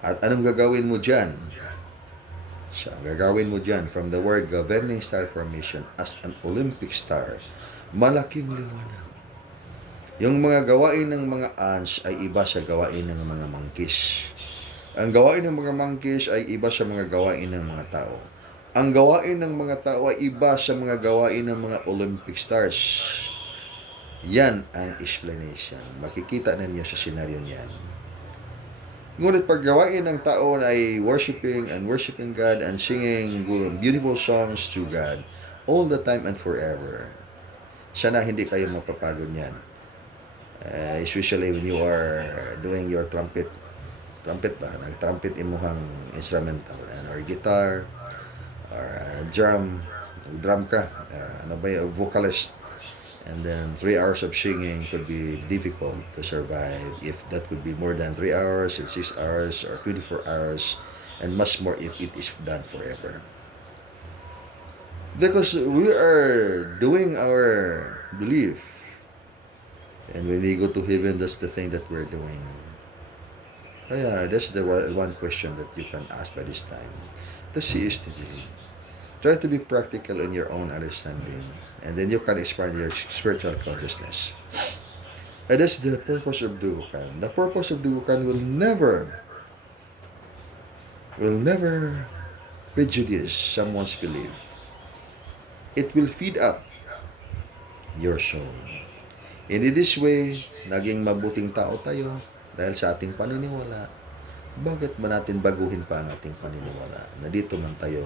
At anong gagawin mo dyan? So, gagawin mo dyan from the word governing star formation as an Olympic star, malaking liwanag. Yung mga gawain ng mga ants ay iba sa gawain ng mga monkeys. Ang gawain ng mga monkeys ay iba sa mga gawain ng mga tao. Ang gawain ng mga tao ay iba sa mga gawain ng mga Olympic stars. Yan ang explanation. Makikita na niyo sa senaryo niyan. Ngunit pag gawain ng tao ay worshiping God and singing beautiful songs to God all the time and forever. Sana hindi kayo mapapagod niyan. Especially when you are doing your trumpet ba? Nag-trumpet imuhang instrumental or guitar or drum ka, vocalist, and then 3 hours of singing could be difficult to survive if that could be more than 3 hours and 6 hours or 24 hours and much more if it is done forever. Because we are doing our belief, and when we go to heaven, that's the thing that we're doing. Kaya that's the one question that you can ask by this time. The C is to believe. Try to be practical in your own understanding, and then you can expand your spiritual consciousness. And that's the purpose of Dugukan. The purpose of Dugukan will never prejudice someone's belief. It will feed up your soul. And in this way, naging mabuting tao tayo dahil sa ating paniniwala. Bakit ba natin baguhin pa ang ating paniniwala na dito man tayo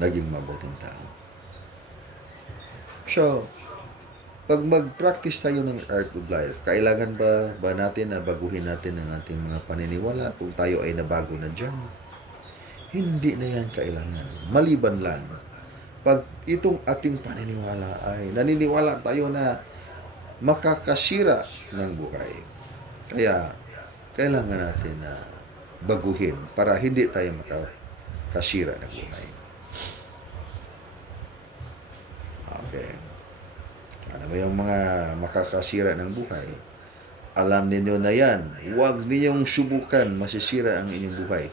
naging mabuting tao? So, pag mag-practice tayo ng art of life, kailangan ba natin na baguhin natin ang ating mga paniniwala kung tayo ay nabago na dyan? Hindi na yan kailangan. Maliban lang, pag itong ating paniniwala ay naniniwala tayo na makakasira ng buhay. Kaya, kailangan natin na baguhin para hindi tayo makakasira ng buhay. Okay. Ano ba yung mga makakasira ng buhay? Alam ninyo na yan. Huwag ninyong subukan, masisira ang inyong buhay.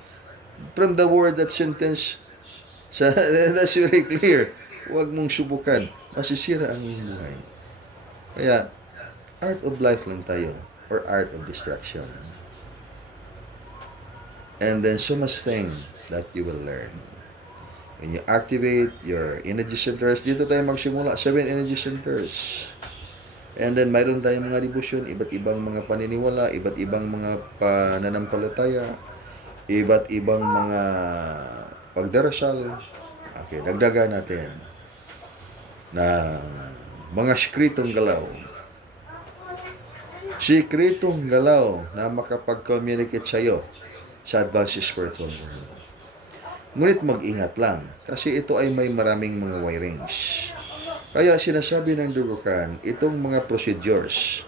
From the word, that sentence, that's very clear. Huwag mong subukan, masisira ang inyong buhay. Kaya, art of life lang tayo, or art of destruction. And then so much thing that you will learn. When you activate your energy centers, dito tayo magsimula, 7 energy centers. And then mayroon tayong mga devotion, iba't ibang mga paniniwala, iba't ibang mga pananampalataya, iba't ibang mga pagdarasal. Okay, dagdagan natin na mga skritong galaw. Sikretong galaw na makapag-communicate sa'yo sa advanced spiritual world. Ngunit mag-ingat lang kasi ito ay may maraming mga wirings. Kaya sinasabi ng Durukan, itong mga procedures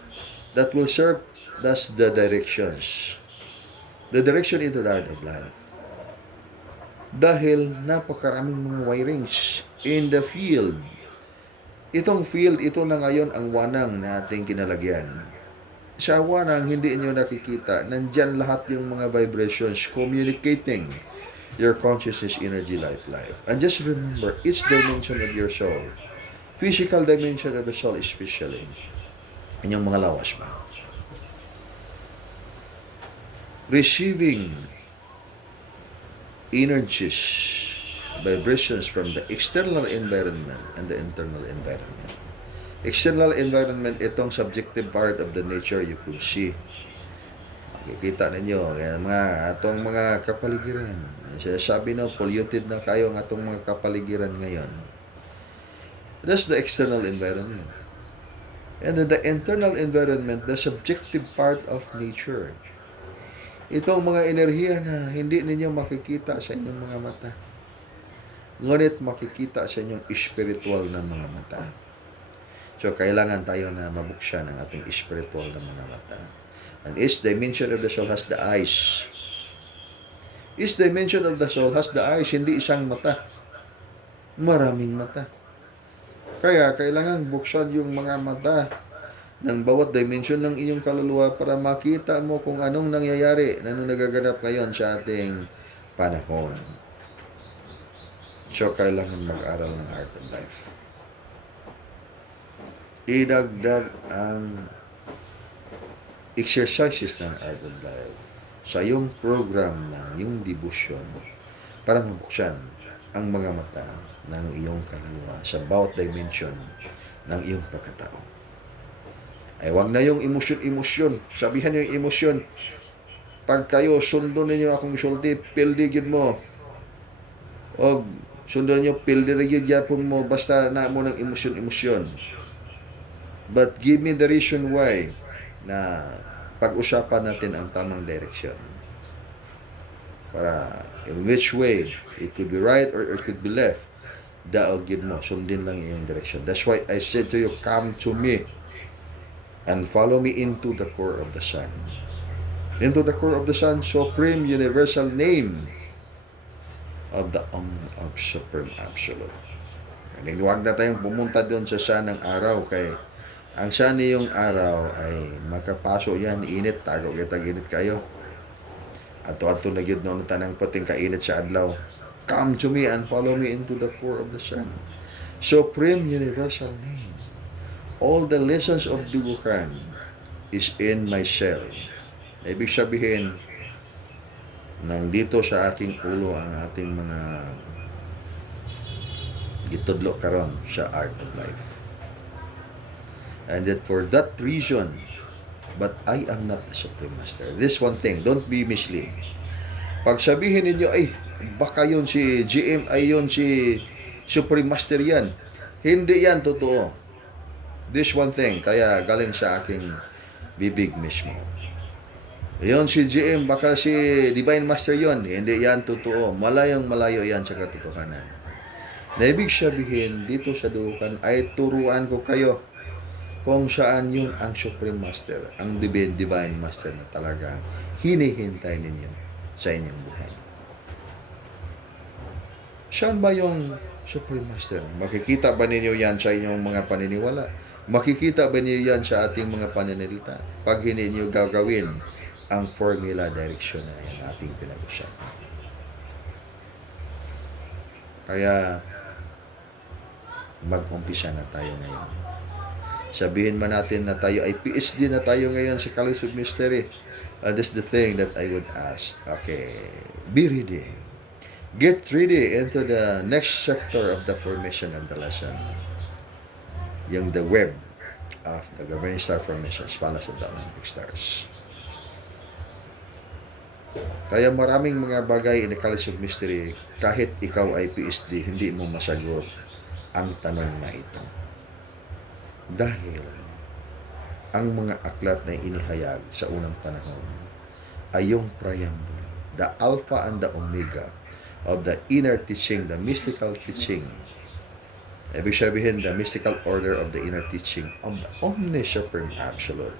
that will serve as the directions. The direction into the art of life. Dahil napakaraming mga wirings in the field. Itong field, ito na ngayon ang wanang na ating kinalagyan. Sa wanang, hindi inyo nakikita, nandyan lahat yung mga vibrations communicating your consciousness, energy, life. And just remember, each dimension of your soul, physical dimension of the soul especially, inyong mga lawas ba? Receiving energies, vibrations from the external environment and the internal environment. External environment, itong subjective part of the nature you could see. Makikita ninyo, yan, atong mga kapaligiran. Sabi na, polluted na kayo ng atong mga kapaligiran ngayon. That's the external environment. And then the internal environment, the subjective part of nature. Itong mga enerhiya na hindi ninyo makikita sa inyong mga mata. Ngunit makikita sa inyong spiritual na mga mata. So, kailangan tayo na mabuksan ang ating spiritual na mga mata. And each dimension of the soul has the eyes. Each dimension of the soul has the eyes, hindi isang mata. Maraming mata. Kaya, kailangan buksan yung mga mata ng bawat dimension ng iyong kaluluwa para makita mo kung anong nangyayari, anong nagaganap ngayon sa ating panahon. So, kailangan mag-aral ng art of life. Idagdag ang exercises ng art of life sa iyong program ng iyong devotion para mabuksan ang mga mata ng iyong kaluluwa sa bawat dimension ng iyong pagkatao. Ay wag na yung emosyon. Sabihan niyo yung emosyon. Pag kayo sundo ninyo akong sulti, pildigin mo. O sundo niyo pildigin yapon mo basta na mo ng emosyon. But give me the reason why na pag-usapan natin ang tamang direction. Para in which way it could be right or it could be left. Daogid mo, sundin lang yung direction. That's why I said to you, come to me and follow me into the core of the sun. Into the core of the sun, supreme universal name of the of Supreme Absolute. And huwag na tayong pumunta doon sa sun ng araw kay ang sun niyong araw ay makapaso yan, init, tago kita init kayo. Ato-ato na yun noon tanang pating kainit sa adlaw. Come to me and follow me into the core of the sun. Supreme universal name. All the lessons of Dubukan is in myself. Ibig sabihin, nandito sa aking ulo ang ating mga gitudlo karon sa art of life. And that for that reason, but I am not a Supreme Master. This one thing, don't be misled. Pag sabihin ninyo, ay, baka yun si GM, ay yun si Supreme Master yan. Hindi yan totoo. This one thing, kaya galing sa aking bibig mismo. Yun si GM, baka si Divine Master yun. Hindi yan totoo. Malayong malayo yan sa katotohanan. Na ibig sabihin, dito sa Duhukan, ay turuan ko kayo kung saan yun ang Supreme Master, ang Divine Master na talaga hinihintay ninyo sa inyong buhay. Saan ba yung Supreme Master? Makikita ba ninyo yan sa inyong mga paniniwala? Makikita ba ninyo yan sa ating mga pananalita? Pag hindi nyo gagawin ang formula direction na yung ating pinag-usapan. Kaya, mag-umpisa na tayo ngayon. Sabihin man natin na tayo ay PhD na tayo ngayon sa College of Mystery. That's the thing that I would ask. Okay, be ready. Get ready into the next sector of the formation of the lesson. Yung the web of the governing star formations, palace of the Olympic stars. Kaya maraming mga bagay in the College of Mystery, kahit ikaw ay PhD, hindi mo masagot ang tanong na ito. Dahil ang mga aklat na inihayag sa unang panahon ay yung preamble, the Alpha and the Omega of the inner teaching, the mystical teaching. Ibig sabihin, the mystical order of the inner teaching of the Omni Supreme Absolute.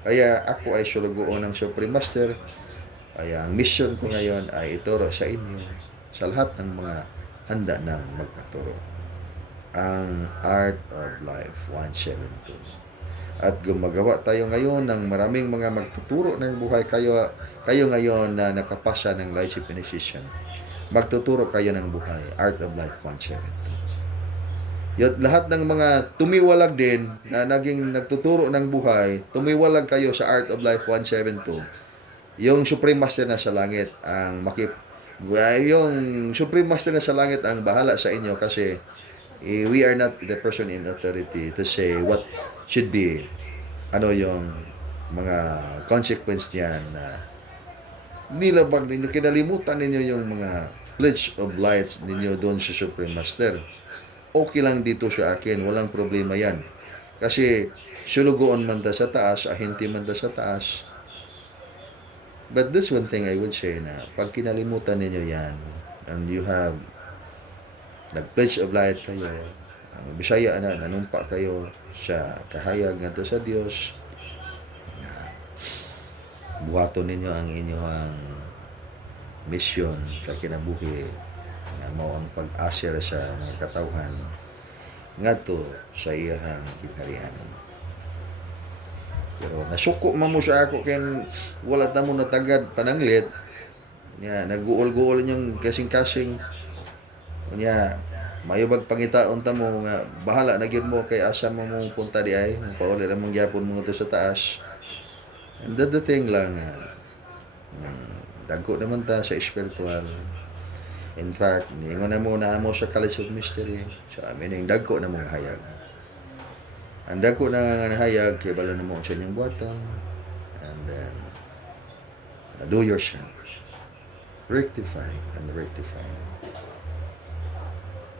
Kaya ako ay sulugoon ng Supreme Master. Kaya ang mission ko ngayon ay ituro sa inyo, sa lahat ng mga handa ng magpaturo, ang Art of Life 172. At gumagawa tayo ngayon ng maraming mga magtuturo ng buhay. Kayo ngayon na nakapasa ng Lordship Initiation, magtuturo kayo ng buhay, Art of Life 172. Yun, lahat ng mga tumiwalag din na naging nagtuturo ng buhay, tumiwalag kayo sa Art of Life 172. Yung Supreme Master na sa langit ang yung Supreme Master na sa langit ang bahala sa inyo, kasi we are not the person in authority to say what should be yung mga consequence niyan na nilabag ninyo, kinalimutan ninyo yung mga pledge of lights ninyo doon sa Supreme Master. Okay lang dito sa akin, walang problema yan. Kasi sulugoon man ta sa taas, ahinti man ta sa taas. But this one thing I would say na pag kinalimutan ninyo yan, and you have nag-pledge of light kayo, ang Bisaya na nanumpa kayo sa kahayag ngadto sa Dios, na buhaton ninyo ang inyong mission sa kinabuhi, na mao ang pag-asir sa mga katawhan ngadto sa iyang gingharian. Pero nasuko man mo sa ako kay wala ta mo natagad pananglit nya, naguol-guol niyang kasing-kasing nya, mayubag pangitaon ta mo nga bahala na gyud mo kay asa mo mong punta di ay pauli ra mong gyapon mo to sa taas. And the thing lang dagko naman ta sa spiritual. In fact, ningon na muna mo sa College of Mystery, sa amin yung dagko na mong hayag. Ang dagko na hayag, kaya bala na mo sa inyong buhaton, and then, do yourself. Rectify and rectify.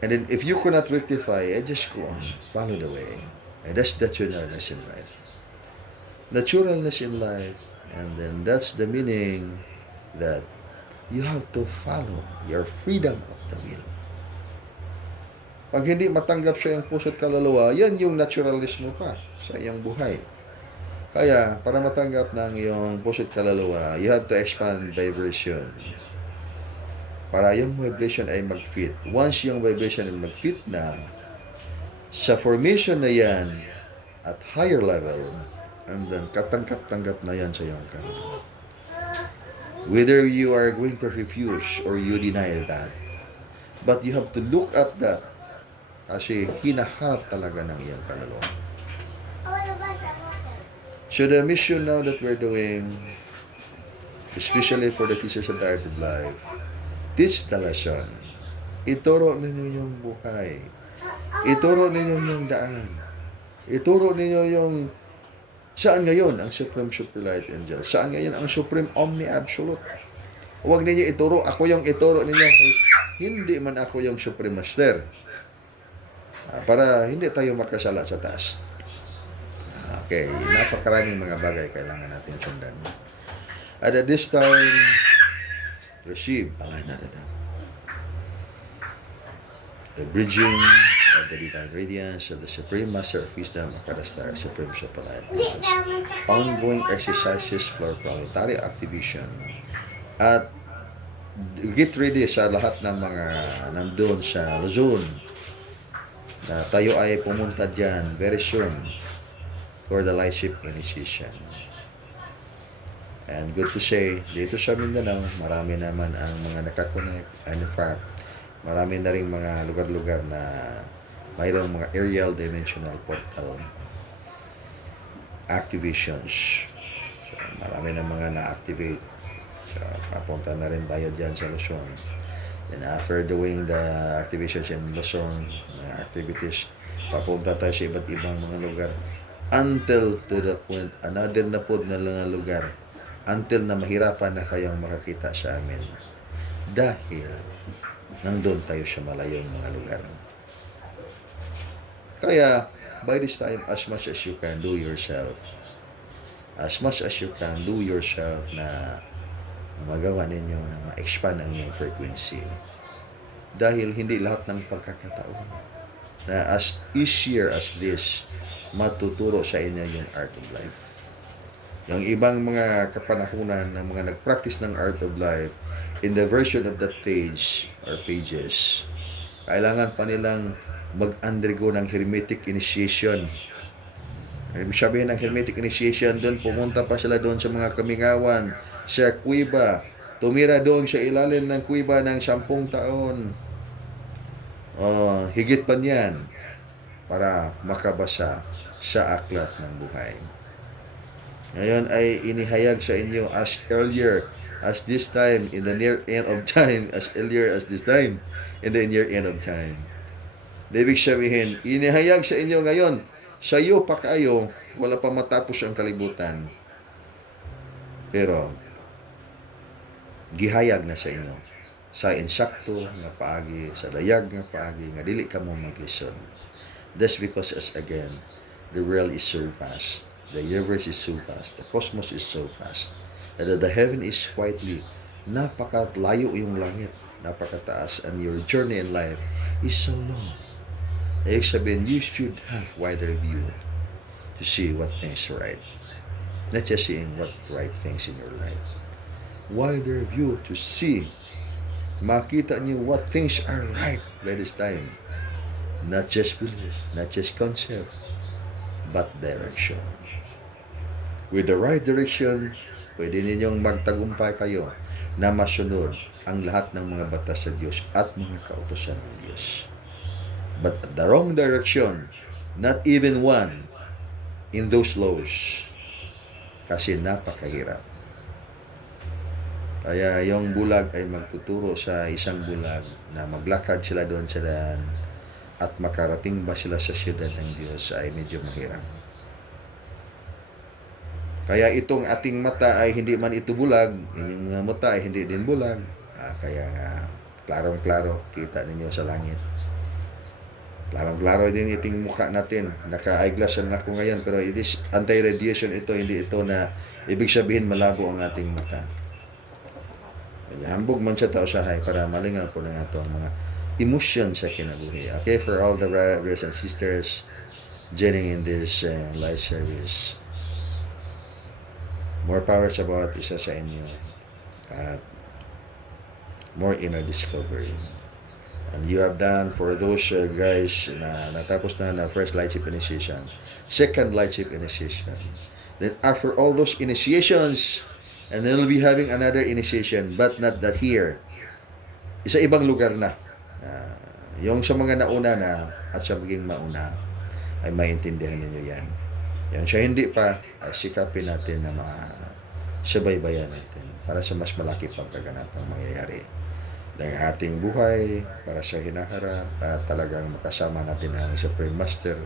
And then, if you cannot rectify, just go on, follow the way. And that's naturalness in life. Naturalness in life, and then that's the meaning that you have to follow your freedom of the will. Pag hindi matanggap sa iyong puso't kaluluwa, yan yung naturalismo pa sa iyong buhay. Kaya, para matanggap ng iyong puso't kaluluwa, you have to expand vibration. Para yung vibration ay mag-fit. Once yung vibration ay mag-fit na, sa formation na yan, at higher level, and then katanggap-tanggap na yan sa iyong kaluluwa. Whether you are going to refuse or you deny that, but you have to look at that kasi hinaharap talaga ng iyong kaluluwa. So the mission now that we're doing, especially for the teachers of the Art of Life, teach the lesson. Ituro ninyo yung buhay. Ituro ninyo yung daan. Ituro ninyo yung saan ngayon ang Supreme Super Light Angel? Saan ngayon ang Supreme Omni Absolute? Huwag ninyo ituro. Ako yung ituro ninyo. Hindi man ako yung Supreme Master. Para hindi tayo makasala sa taas. Okay. Napakaraming mga bagay kailangan natin sundan. At this time, receive the bridging of the divine radiance of the Supreme Master of Wisdom, Akadastar, Supreme Super Light. Ongoing exercises for planetary activation. At get ready sa lahat ng mga nandun sa Luzon na tayo ay pumunta dyan very soon for the Lordship Initiation. And good to say, dito sa Mindanao, marami naman ang mga nakakonect. And in fact, marami na rin mga lugar-lugar na mayroong mga aerial dimensional portal activations. So, marami na mga na-activate. So, papunta na rin tayo dyan sa Luzon. And after doing the activations in Luzon, activities, papunta tayo sa iba't ibang mga lugar until to the point, another na po na mga lugar until na mahirapan na kayong makakita sa amin. Dahil nandun tayo sa malayong mga lugar. Kaya, by this time, as much as you can, do yourself as much as you can, do yourself na magawa ninyo na ma-expand ang inyong frequency. Dahil hindi lahat ng pagkakataon na as easier as this, matuturo sa inyo yung art of life. Yung ibang mga kapanahunan ng mga nag-practice ng art of life, in the version of that page or pages, kailangan pa nilang mag-undergo ng hermetic initiation. Ibig sabihin ng hermetic initiation, doon pumunta pa sila doon sa mga kamingawan, sa kuiba, tumira doon sa ilalim ng kuiba ng 10 taon. Higit pa niyan para makabasa sa aklat ng buhay. Ngayon ay inihayag sa inyo as earlier as this time in the near end of time, as earlier as this time in the near end of time. Ibig sabihin, inihayag sa inyo ngayon, sa iyo pa kayo, wala pa matapos ang kalibutan. Pero, gihayag na sa inyo. Sa insakto nga paagi, sa layag nga paagi, nga dili ka mo maglison. That's because, as again, the world is so vast. The universe is so vast. The cosmos is so vast. And the heaven is quietly, napakalayo yung langit, napakataas. And your journey in life is so long. Ibig sabihin, you should have wider view to see what things are right. Not just seeing what right things in your life. Wider view to see, makita niyo what things are right by this time. Not just belief, not just concept, but direction. With the right direction, pwede ninyong magtagumpay kayo na masunod ang lahat ng mga batas sa Diyos at mga kautusan ng Diyos. But at the wrong direction, not even one in those laws, kasi napakahirap. Kaya yung bulag ay magtuturo sa isang bulag na maglakad sila doon sa daan at makarating ba sila sa siyudad ng Diyos ay medyo mahirap. Kaya itong ating mata ay hindi man ito bulag, inyong mata ay hindi din bulag. Kaya klarong-klaro, kita ninyo sa langit. Klarong-klaro din iting mukha natin. Naka-eyeglass na ako ngayon, pero it is anti-radiation ito, hindi ito na ibig sabihin malabo ang ating mata. Kaya hambog man siya tausahay para malingaw po ng ato ang mga emotion sa kinabuhi. Okay, for all the brothers and sisters joining in this live service, more power sa bawat isa sa inyo at more inner discovery. And you have done for those guys na natapos na first lightship initiation, second lightship initiation. Then after all those initiations, and then we'll be having another initiation, but not that here. Isa ibang lugar na. Yung sa mga nauna na at sa maging mauna, ay maintindihan ninyo yan. Yan siya hindi pa, ay sikapin natin na masubaybayan natin para sa mas malaki pang kaganapang mangyayari ng ating buhay para sa hinaharap at talagang makasama natin ang Supreme Master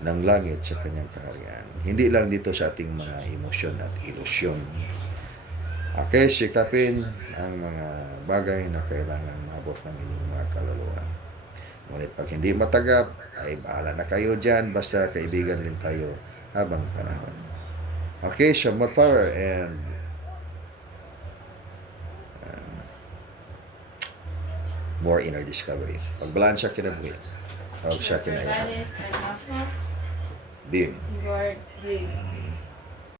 ng langit sa kanyang kaharian. Hindi lang dito sa ating mga emosyon at ilusyon. Okay, sikapin ang mga bagay na kailangan maabot ng inyong mga kaluluwa. Ngunit pag hindi matagap, ay bahala na kayo dyan, basta kaibigan rin tayo habang panahon. Okay, so more power and more inner discovery. Pagbalaan sa kinabuhi. Huwag sa kinaya. Verdades, enough, Being. God, big.